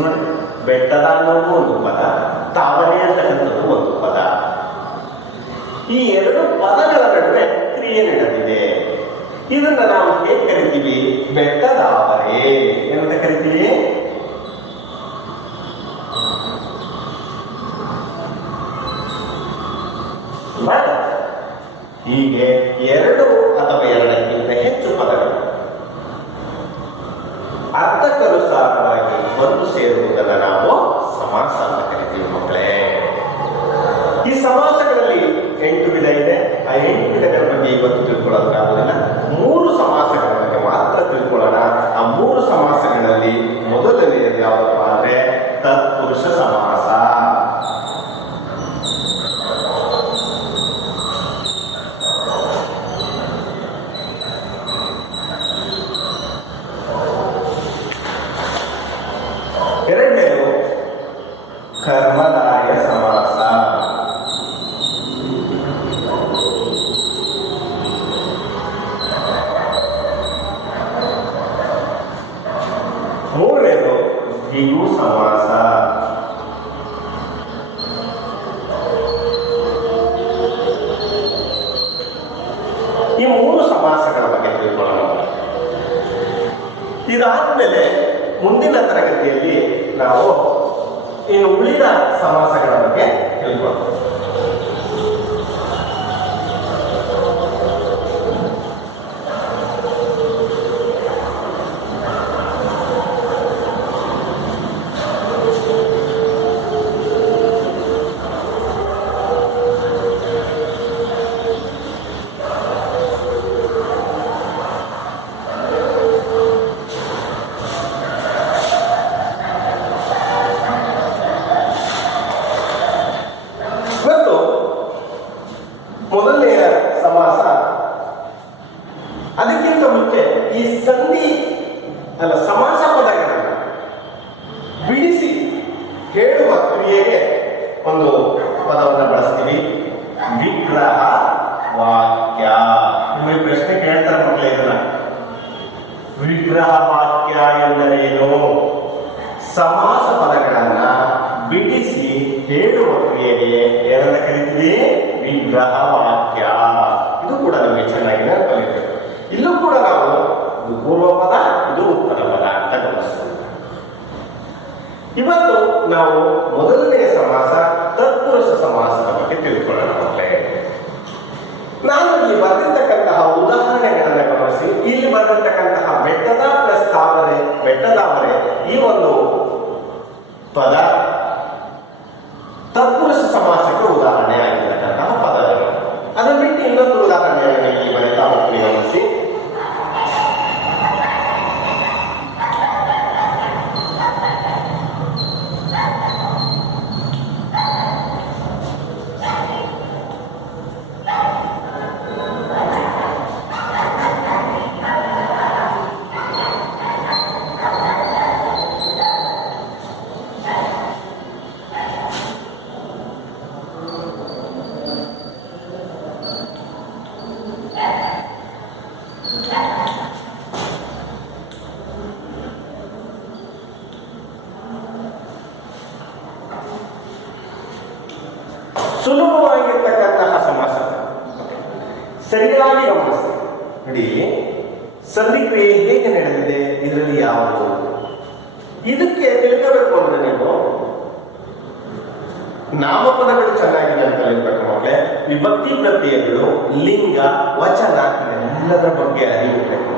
ನೋಡಿ, ಬೆಟ್ಟದ ಅನ್ನೋದು ಒಂದು ಪದ, ತಾವರೆ ಅಂತಕ್ಕಂಥದ್ದು ಒಂದು ಪದ. ಈ ಎರಡು ಪದಗಳ ನಡುವೆ ಕ್ರಿಯೆ ನಡೆದಿದೆ. ಇದನ್ನ ನಾವು ಹೇಗೆ ಕರಿತೀವಿ? ಬೆಟ್ಟದಾವರೆ ಏನಂತ ಕರಿತೀವಿ? ಹೀಗೆ ಎರಡು ಅಥವಾ ಎರಡಕ್ಕಿಂತ ಹೆಚ್ಚು ಪದಗಳು ಅರ್ಥಕ್ಕನುಸಾರವಾಗಿ ಒಂದು ಸೇರುವುದನ್ನು ನಾವು ಸಮಾಸ ಅಂತ ಕರಿತೀವಿ ಮಕ್ಕಳೇ. ಈ ಸಮಾಸಗಳಲ್ಲಿ 8 ವಿಧ ಇದೆ. ಆ 8 ವಿಧಗಳ ಬಗ್ಗೆ ಇವತ್ತು ತಿಳ್ಕೊಳ್ಳೋದಕ್ಕಾಗೋದಿಲ್ಲ. 3 ಸಮಾಸಗಳ ಬಗ್ಗೆ ಮಾತ್ರ ತಿಳ್ಕೊಳ್ಳೋಣ. ಆ 3 ಸಮಾಸಗಳಲ್ಲಿ ಮೊದಲನೆಯದು ಯಾವುದಪ್ಪ ಅಂದ್ರೆ ತತ್ಪುರುಷ ಸಮಾಸ. ಎರಡನೇದು ಕರ್ಮಧಾರಯ ಸಮಾಸ. ಮೂರನೇದು ದ್ವಿಗು ಸಮಾಸ. ಈ 3 ಸಮಾಸಗಳ ಬಗ್ಗೆ ತಿಳ್ಕೊಳ್ಳೋಣ. ಇದಾದ್ಮೇಲೆ ಮುಂದಿನ ತರಗತಿಯಲ್ಲಿ ನಾವು ಇನ್ನು ಉಳಿದ ಸಮಾಸಗಳ ಬಗ್ಗೆ ತಿಳ್ಕೊಳ್ಳೋಣ. ಮೊದಲನೆಯ ಸಮಾಸ. ಅದಕ್ಕಿಂತ ಮುಂಚೆ ಈ ಸಂಧಿ ಸಮಾಸ ಪದಗಳನ್ನು ಬಿಡಿಸಿ ಹೇಳುವ ಕ್ರಿಯೆಗೆ ಒಂದು ಪದವನ್ನು ಬಳಸ್ತೀವಿ, ವಿಗ್ರಹ ವಾಕ್ಯ. ನಿಮಗೆ ಪ್ರಶ್ನೆ ಕೇಳ್ತಾರೆ ಮಕ್ಕಳೇ, ಇದನ್ನ ವಿಗ್ರಹ ವಾಕ್ಯ ಎಂದರೇನು? ಸಮಾಸ ಪದಗಳನ್ನ ಬಿಡಿಸಿ ಹೇಳುವ ಕ್ರಿಯೆಗೆ ಏನನ್ನ ಕರಿತೀವಿ? ವಿಗ್ರಹ ವಾಕ್ಯ. ಇದು ಕೂಡ ನಮಗೆ ಚೆನ್ನಾಗಿ ಕಲಿಬೇಕು. ಇಲ್ಲೂ ಕೂಡ ನಾವು ಇದು ಪೂರ್ವ ಪದ, ಇದು ಉತ್ತರ ಪದ ಅಂತ ಗಮನಿಸ್ತೀವಿ. ಇವತ್ತು ನಾವು ಮೊದಲನೆಯ ಸಮಾಸ ತತ್ಪುರುಷ ಸಮಾಸದ ಬಗ್ಗೆ ತಿಳ್ಕೊಳ್ಳೋಣ ಮಕ್ಕಳೇ. ನಾನು ಇಲ್ಲಿ ಬರೆದಿರ್ತಕ್ಕಂತಹ ಉದಾಹರಣೆಗಳನ್ನ ಗಮನಿಸಿ. ಇಲ್ಲಿ ಬರೆದಿರ್ತಕ್ಕಂತಹ ಬೆಟ್ಟದ ಪ್ಲಸ್ ತಾವರೆ, ಬೆಟ್ಟದಾವರೆ ಈ ಒಂದು ಪದ ತತ್ಪುರುಷ ಸಮಾಸಕ್ಕೆ ಉದಾಹರಣೆ ಆಗಿರ್ತಕ್ಕಂತಹ ಪದಗಳು. ಅದನ್ನು ಬಿಟ್ಟು ಇನ್ನೊಂದು ಉದಾಹರಣೆಯನ್ನು ಇಲ್ಲಿ ಬರೀತಾ ಹೋಗ್ತೀವಿ, ಗಮನಿಸಿ. ಸುಲಭವಾಗಿರ್ತಕ್ಕಂತಹ ಸಮಾಸ ಸರಿಯಾಗಿ ಗಮನಿಸಿ. ನೋಡಿ, ಸಂಧಿಕ್ರಿಯೆ ಹೇಗೆ ನಡೆದಿದೆ, ಇದರಲ್ಲಿ ಯಾವುದು, ಇದಕ್ಕೆ ತಿಳ್ಕೋಬೇಕು ಅಂದ್ರೆ ನೀವು ನಾಮಪದಗಳು ಚೆನ್ನಾಗಿ ಕಲಿಯಬೇಕು ಮಕ್ಕಳೇ. ವಿಭಕ್ತಿ ಪ್ರತ್ಯಯಗಳು, ಲಿಂಗ, ವಚನ ಎಲ್ಲದರ ಬಗ್ಗೆ ಅರಿವಿರಬೇಕು.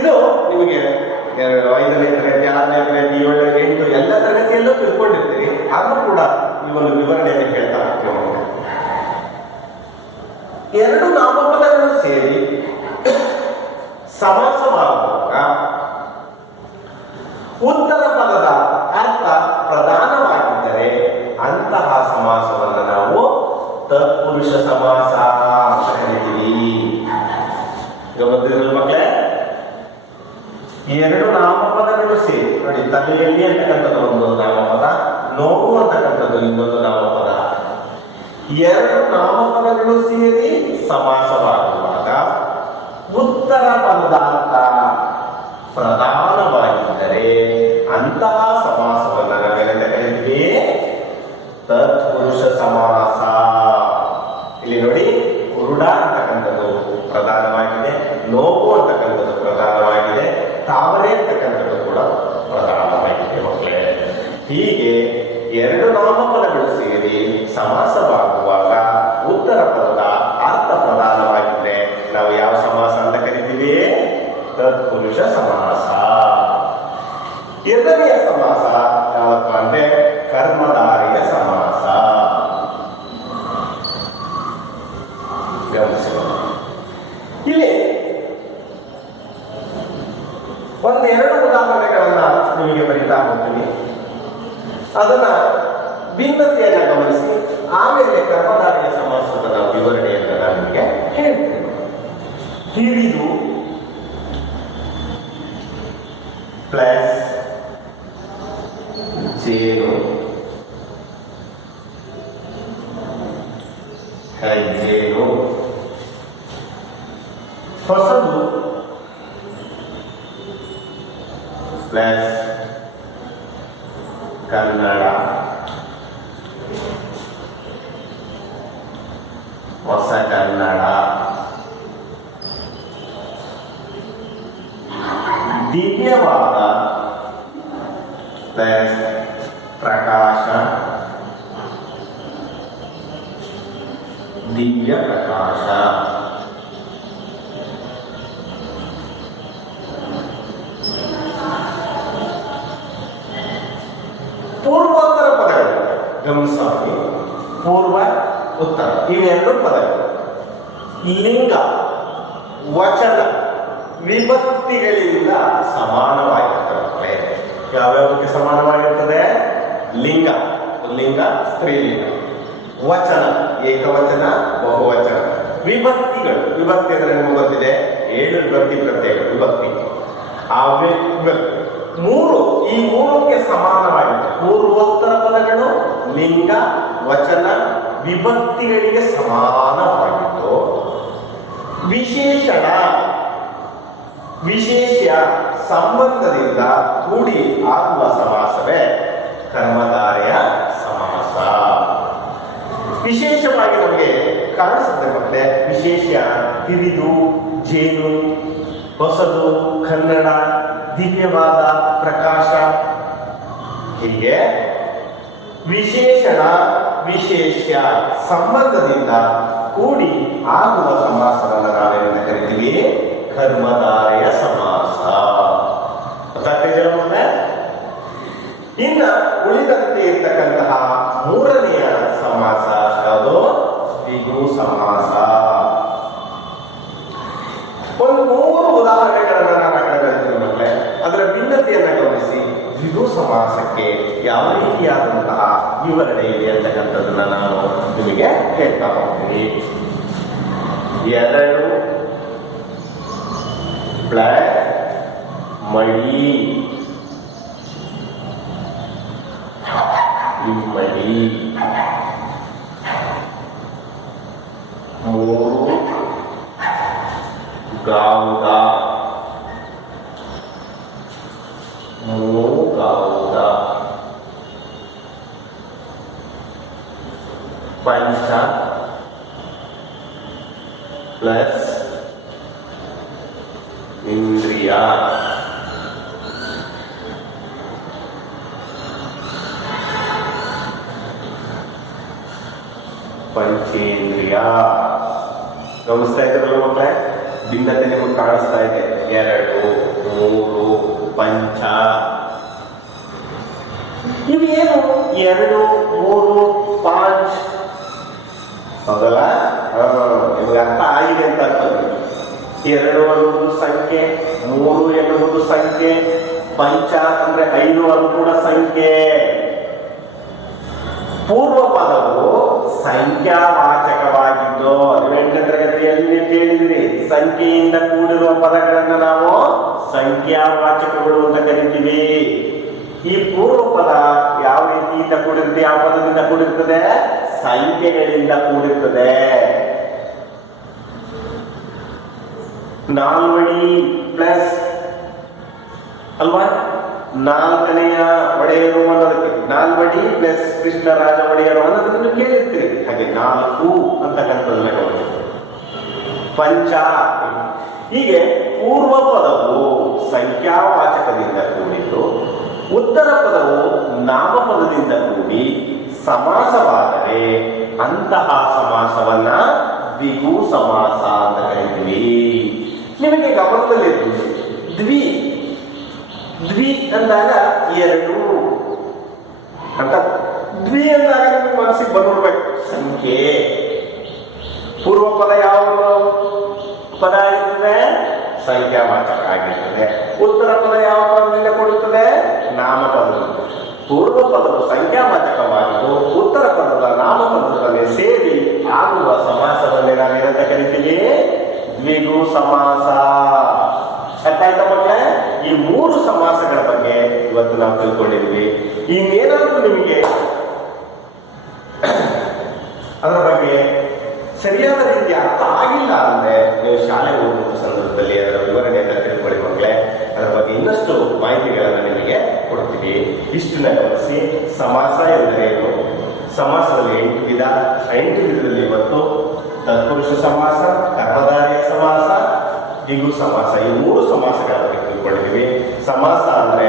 ಇದು ನಿಮಗೆ 5ನೇ ತರಗತಿ, 6ನೇ ತರಗತಿ, 7ನೇ, 8 ಎಲ್ಲ ತರಗತಿಯಲ್ಲೂ ತಿಳ್ಕೊಂಡಿರ್ತೀರಿ. ಆದ್ರೂ ಕೂಡ ಈ ಒಂದು ವಿವರಣೆಯನ್ನು ಹೇಳ್ತಾ ಹೋಗ್ತೀವಿ. ಎರಡು ನಾಮಪದಗಳು ಸೇರಿ ಸಮಾಸವಾಗುವಾಗ ಉತ್ತರ ಪದದ ಅರ್ಥ ಪ್ರಧಾನವಾಗಿದ್ದರೆ ಅಂತಹ ಸಮಾಸವನ್ನು ನಾವು ತತ್ಪುರುಷ ಸಮಾಸ ಅಂತ ಕರಿತೀವಿ. ಗಮನಿಸಿದ್ರಲ್ಲ ಮಕ್ಕಳೇ, ಎರಡು ನಾಮಪದಗಳು ಸೇರಿ ನೋಡಿ, ತಲೆಯಲ್ಲಿ ಅಂತಕ್ಕಂಥದ್ದು ಒಂದು ನಾಮಪದ, ನೋವು ಅಂತಕ್ಕಂಥದ್ದು ಇನ್ನೊಂದು ನಾಮಪದ. ಎರಡು ನಾಮಪದಗಳು ಸೇರಿ ಸಮಾಸವಾಗುವಾಗ ಉತ್ತರ ಉತ್ತರ ಪದಾರ್ಥ ಪ್ರಧಾನವಾಗಿದ್ದರೆ ಅಂತಹ ಸಮಾಸವನ್ನು ನಾವೇನಂತ ಕರೀತೀವಿ? ತತ್ಪುರುಷ ಸಮಾಸ. ಇಲ್ಲಿ ನೋಡಿ, ಕುರುಡ ಅಂತಕ್ಕಂಥದ್ದು ಪ್ರಧಾನವಾಗಿದೆ, ನೋವು ಅಂತಕ್ಕಂಥದ್ದು ಪ್ರಧಾನವಾಗಿದೆ, ತಾವರೆ ಅಂತಕ್ಕಂಥದ್ದು ಕೂಡ ಪ್ರಧಾನವಾಗಿದೆ ಮಕ್ಕಳೇ. ಹೀಗೆ ಎರಡು ನಾಮಪದಗಳು ಸೇರಿ ಸಮಾಸವಾಗುವಾಗ ಉತ್ತರ ಪದದ ಅರ್ಥ ಪ್ರಧಾನವಾಗಿದ್ರೆ ನಾವು ಯಾವ ಸಮಾಸ ಅಂತ ಕರಿತೀವಿ? ತತ್ಪುರುಷ ಸಮಾಸ. ಎರಡನೆಯ ಸಮಾಸ ಯಾವಪ್ಪ ಅಂದ್ರೆ ಕರ್ಮಧಾರಯ ಸಮಾಸ. ಗಮನಿಸೋಣ. ಇಲ್ಲಿ ಒಂದೆರಡು ಉದಾಹರಣೆಗಳನ್ನ ನಿಮಗೆ ಬರೀತಾ ಹೋಗ್ತೀನಿ. ಅದನ್ನ ಭಿನ್ನತೆಯನ್ನ ಗಮನಿಸಿ ಆಮೇಲೆ ಕರ್ಮಧಾರಯ ಸಮಾಸದ ವಿವರಣೆಯನ್ನು ನಾನು ನಿಮಗೆ ಹೇಳ್ತೇನೆ. ಹಿಡಿದು ಪ್ಲಸ್ ಜೇನು, ಹೆಜ್ಜೇನು, ಹೊಸದು ಪ್ಲಸ್ ಕನ್ನಡ, ಹೊಸ ಕನ್ನಡ, ದಿವ್ಯವಾದ ಪ್ಲಸ್ ಪ್ರಕಾಶ, ದಿವ್ಯ ಪ್ರಕಾಶ. ಪೂರ್ವೋತ್ತರ ಪದಗಳು ಗಮನಿಸಿ. ಪೂರ್ವ ಉತ್ತರ ಇವೆರಡು ಪದಗಳು ಲಿಂಗ ವಚನ ವಿಭಕ್ತಿಗಳಿಂದ ಸಮಾನವಾಗಿರ್ತವೆ. ಯಾವ್ಯಾವುದಕ್ಕೆ ಸಮಾನವಾಗಿರ್ತದೆ? ಲಿಂಗ, ಲಿಂಗ ಸ್ತ್ರೀಲಿಂಗ, ವಚನ ಏಕವಚನ ಬಹುವಚನ, ವಿಭಕ್ತಿಗಳು ವಿಭಕ್ತಿ ಅಂದ್ರೆ ನಿಮಗೆ ಗೊತ್ತಿದೆ 7 ವಿಭಕ್ತಿ ಪ್ರತ್ಯಯ ವಿಭಕ್ತಿ. ಆ ಈ ಮೂರಕ್ಕೆ ಸಮಾನವಾಗಿತ್ತು. ಪೂರ್ವೋತ್ತರ ಪದಗಳು ಲಿಂಗ ವಚನ ವಿಭಕ್ತಿಗಳಿಗೆ ಸಮಾನವಾಗಿತ್ತು. ವಿಶೇಷಣ ವಿಶೇಷ ಸಂಬಂಧದಿಂದ ಕೂಡಿ ಆಗುವ ಸಮಾಸವೇ ಕರ್ಮಧಾರಯ ಸಮಾಸ. ವಿಶೇಷವಾಗಿ ನಮಗೆ ಕಾಣಿಸುತ್ತೆ ಮತ್ತೆ ವಿಶೇಷ ಹಿರಿದು, ಜೇನು, ಹೊಸದು, ಕನ್ನಡ, ದಿವ್ಯವಾದ, ಪ್ರಕಾಶ. ಹೀಗೆ ವಿಶೇಷಣ ವಿಶೇಷ ಸಂಬಂಧದಿಂದ ಕೂಡಿ ಆಗುವ ಸಮಾಸವನ್ನು ನಾವೇನಂತ ಕರಿತೀವಿ? ಕರ್ಮಧಾರಯ ಸಮಾಸ. ಗೊತ್ತಾಗ್ತಿದೆ? ಇನ್ನ ಉಳಿದಂತೆ ಇರ್ತಕ್ಕಂತಹ ಮೂರನೆಯ ಸಮಾಸ ಯಾವುದು? ದ್ವಿಗು ಸಮಾಸ. ಒಂದು 3 ಉದಾಹರಣೆಗಳನ್ನು ನಾನು ಕಳೆದಿರ್ತೀನಿ ಮಕ್ಕಳೇ. ಅದರ ಭಿನ್ನತೆಯನ್ನು ಗಮನಿಸಿ ದ್ವಿಗು ಸಮಾಸಕ್ಕೆ ಯಾವ ರೀತಿಯಾದಂತಹ ವಿವರಣೆ ಇದೆ ಅಂತಕ್ಕಂಥದ್ದನ್ನ ನಾನು ನಿಮಗೆ ಹೇಳ್ತಾ ಹೋಗ್ತೀನಿ. 2 ಪ್ಲಸ್ ಮಡಿ, ಇಮ್ಮಡಿ. 3 ಗಾವುದ, 3 ಗಾವುದ. 5 ಪ್ಲಸ್ ಇಂದ್ರಿಯ. 5 ಪಂಚೇಂದ್ರಿಯ. ಗಮನಿಸ್ತಾ ಇದ್ದಾರಲ್ಲ ಮಕ್ಕಳೇ? ಭಿನ್ನತೆ ನಿಮಗೆ ಕಾಣಿಸ್ತಾ ಇದೆ. 2 3 ಪಂಚ. ಇವೇನು? 2 3 5 ಹೌದಲ್ಲ? ನಿಮಗೆ ಅರ್ಥ ಆಗಿದೆ ಅಂತ ಅರ್ಥ. 2 ಅನ್ನುವುದು ಸಂಖ್ಯೆ, 3 ಎನ್ನುವುದು ಸಂಖ್ಯೆ, ಪಂಚ ಅಂದ್ರೆ 5 ಅದು ಕೂಡ ಸಂಖ್ಯೆ. ಪೂರ್ವ ಪದವು ಸಂಖ್ಯಾವಾಚಕವಾಗಿದ್ದು 18ನೇ ತರಗತಿಯಲ್ಲಿ ಕೇಳಿದಿರಿ. ಸಂಖ್ಯೆಯಿಂದ ಕೂಡಿರುವ ಪದಗಳನ್ನು ನಾವು ಸಂಖ್ಯಾವಾಚಕಗಳು ಅಂತ ಕರಿತೀವಿ. ಈ ಪೂರ್ವ ಪದ ಯಾವ ರೀತಿಯಿಂದ ಕೂಡಿರುತ್ತೆ? ಯಾವ ಪದದಿಂದ ಕೂಡಿರ್ತದೆ? ಸಂಖ್ಯೆಗಳಿಂದ ಕೂಡಿರ್ತದೆ. ನಾಲ್ವಡಿ ಪ್ಲಸ್ ಅಲ್ವಾ, ನಾಲ್ಕನೆಯ ಒಡೆಯರು ಅನ್ನೋದಕ್ಕೆ ನಾಲ್ವಡಿ ಪ್ಲಸ್ ಕೃಷ್ಣರಾಜ ಒಡೆಯರು ಅನ್ನೋದನ್ನು ಕೇಳಿರ್ತೀರಿ. ಹಾಗೆ ನಾಲ್ಕು ಅಂತಕ್ಕಂಥದ್ದನ್ನ ನೋಡಿ. ಪಂಚ, ಹೀಗೆ ಪೂರ್ವ ಪದವು ಸಂಖ್ಯಾವಾಚಕದಿಂದ ಕೂಡಿದ್ದು ಉತ್ತರ ಪದವು ನಾಮಪದದಿಂದ ಕೂಡಿ ಸಮಾಸವಾದರೆ ಅಂತಹ ಸಮಾಸವನ್ನ ದ್ವಿಗು ಸಮಾಸ ಅಂತ ಕರಿತೀವಿ. ನಿಮಗೆ ಗಮನದಲ್ಲಿರುವುದು ದ್ವಿ ದ್ವಿ ಅಂದಾಗ ಎರಡು ಅಂತ. ದ್ವಿ ಅಂದಾಗ ನಿಮಗೆ ಮನಸ್ಸಿಗೆ ಬಂದ್ಬಿಡ್ಬೇಕು ಸಂಖ್ಯೆ. ಪೂರ್ವ ಪದ ಯಾವ ಪದ ಆಗಿರ್ತದೆ? ಸಂಖ್ಯಾವಾಚಕ ಆಗಿರ್ತದೆ. ಉತ್ತರ ಪದ ಯಾವ ಪದದಿಂದ ಕೊಡುತ್ತದೆ? ನಾಮಪದ. ಪೂರ್ವ ಪದವು ಸಂಖ್ಯಾವಾಚಕವಾಗಿದ್ದು ಉತ್ತರ ಪದದ ನಾಮಪದದಲ್ಲಿ ಸೇರಿ ಆಗುವ ಸಮಾಸವನ್ನೇ ನಾವೇನಂತ ಕರಿತೀವಿ? ದ್ವಿಗು ಸಮಾಸ. ಅರ್ಥ ಆಯ್ತಾ ಮಕ್ಕಳೇ? ಈ ಮೂರು ಸಮಾಸಗಳ ಬಗ್ಗೆ ಇವತ್ತು ನಾವು ತಿಳ್ಕೊಂಡಿದ್ವಿ. ಇನ್ನೇನಾದ್ರೂ ನಿಮಗೆ ಅದರ ಬಗ್ಗೆ ಸರಿಯಾದ ರೀತಿ ಅರ್ಥ ಆಗಿಲ್ಲ ಅಂದ್ರೆ ನೀವು ಶಾಲೆಗೆ ಹೋಗುವ ಸಂದರ್ಭದಲ್ಲಿ ಅದರ ವಿವರಣೆಯನ್ನ ತಿಳ್ಕೊಳ್ಳಿ ಮಕ್ಕಳೇ. ಅದರ ಬಗ್ಗೆ ಇನ್ನಷ್ಟು ಮಾಹಿತಿಗಳನ್ನು ನಿಮಗೆ ಕೊಡ್ತೀವಿ. ಇಷ್ಟನ್ನ ಗಮನಿಸಿ. ಸಮಾಸ ಎಂದರೇನು? ಸಮಾಸದಲ್ಲಿ 8 ವಿಧ. 8 ವಿಧದಲ್ಲಿ ಇವತ್ತು ತತ್ಪುರುಷ ಸಮಾಸ, ಕರ್ಮಧಾರಯ ಸಮಾಸ, ದ್ವಿಗು ಸಮಾಸ, ಈ ಮೂರು ಸಮಾಸಗಳ ಬಗ್ಗೆ ತಿಳ್ಕೊಂಡಿದ್ದೀವಿ. ಸಮಾಸ ಅಂದ್ರೆ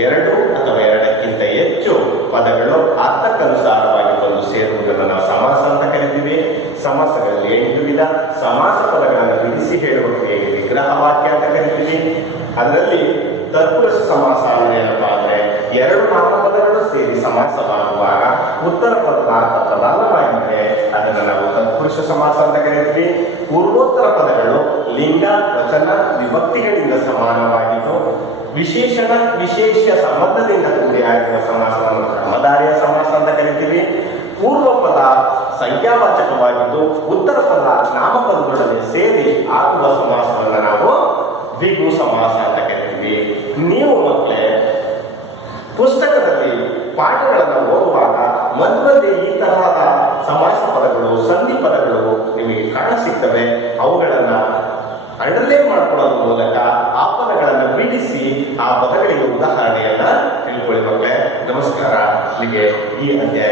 2 ಅಥವಾ 2ಕ್ಕಿಂತ ಹೆಚ್ಚು ಪದಗಳು ಅರ್ಥಕ್ಕನುಸಾರವಾಗಿ ಬಂದು ಸೇರುವುದನ್ನು ನಾವು ಸಮಾಸ ಅಂತ ಕರಿತೀವಿ. ಸಮಾಸಗಳಲ್ಲಿ 8 ವಿಧ. ಸಮಾಸ ಪದಗಳನ್ನು ವಿಧಿಸಿ ಹೇಳುವ ಕ್ರಿಯೆಗೆ ವಿಗ್ರಹ ವಾಕ್ಯ ಅಂತ ಕರಿತೀವಿ. ಅದರಲ್ಲಿ ತತ್ಪುರುಷ ಸಮಾಸ ಅಂದ್ರೆ ಏನಪ್ಪಾ ಅಂದ್ರೆ 2 ನಾಮಪದಗಳು ಸೇರಿ ಸಮಾಸವಾಗುವಾಗ ಉತ್ತರ ಪದದ ಅರ್ಥ ಪ್ರಧಾನವಾಗಿದ್ದರೆ ಅದನ್ನು ನಾವು ತತ್ಪುರುಷ ಸಮಾಸ ಅಂತ ಕರಿತೀವಿ. ಪೂರ್ವೋತ್ತರ ಪದಗಳು ಲಿಂಗ, ವಚನ, ವಿಭಕ್ತಿಗಳಿಂದ ಸಮಾನವಾಗಿದ್ದು ವಿಶೇಷಣ ವಿಶೇಷ ಸಂಬಂಧದಿಂದ ಕೂಡಿ ಆಗಿರುವ ಸಮಾಸವನ್ನು ಕರ್ಮಧಾರಯ ಸಮಾಸ ಅಂತ ಕರಿತೀವಿ. ಪೂರ್ವ ಪದ ಸಂಖ್ಯಾವಾಚಕವಾಗಿದ್ದು ಉತ್ತರ ಪದ ನಾಮಪದಗಳಲ್ಲಿ ಸೇರಿ ಆಗುವ ಸಮಾಸವನ್ನು ನಾವು ದ್ವಿಗು ಸಮಾಸ ಅಂತ ಕರಿತೀವಿ. ನೀವು ಮಕ್ಕಳೇ ಪುಸ್ತಕದಲ್ಲಿ ಪಾಠಗಳನ್ನು ಓದುವಾಗ ಮಧ್ಯೆ ಈ ತರಹದ ಸಮಾಸ ಪದಗಳು, ಸಂಧಿ ಪದಗಳು ನಿಮಗೆ ಕಾಣಸಿಗ್ತವೆ. ಅವುಗಳನ್ನ ಅಂಡರ್ಲೈನ್ ಮಾಡ್ಕೊಳ್ಳೋದ್ರ ಮೂಲಕ ಆ ಪದಗಳನ್ನು ಬಿಡಿಸಿ ಆ ಪದಗಳಿಗೆ ಉದಾಹರಣೆಯನ್ನ ತಿಳ್ಕೊಳ್ಳಿ ಮಕ್ಕಳೇ. ನಮಸ್ಕಾರ. ಇಲ್ಲಿಗೆ ಈ ಅಧ್ಯಾಯ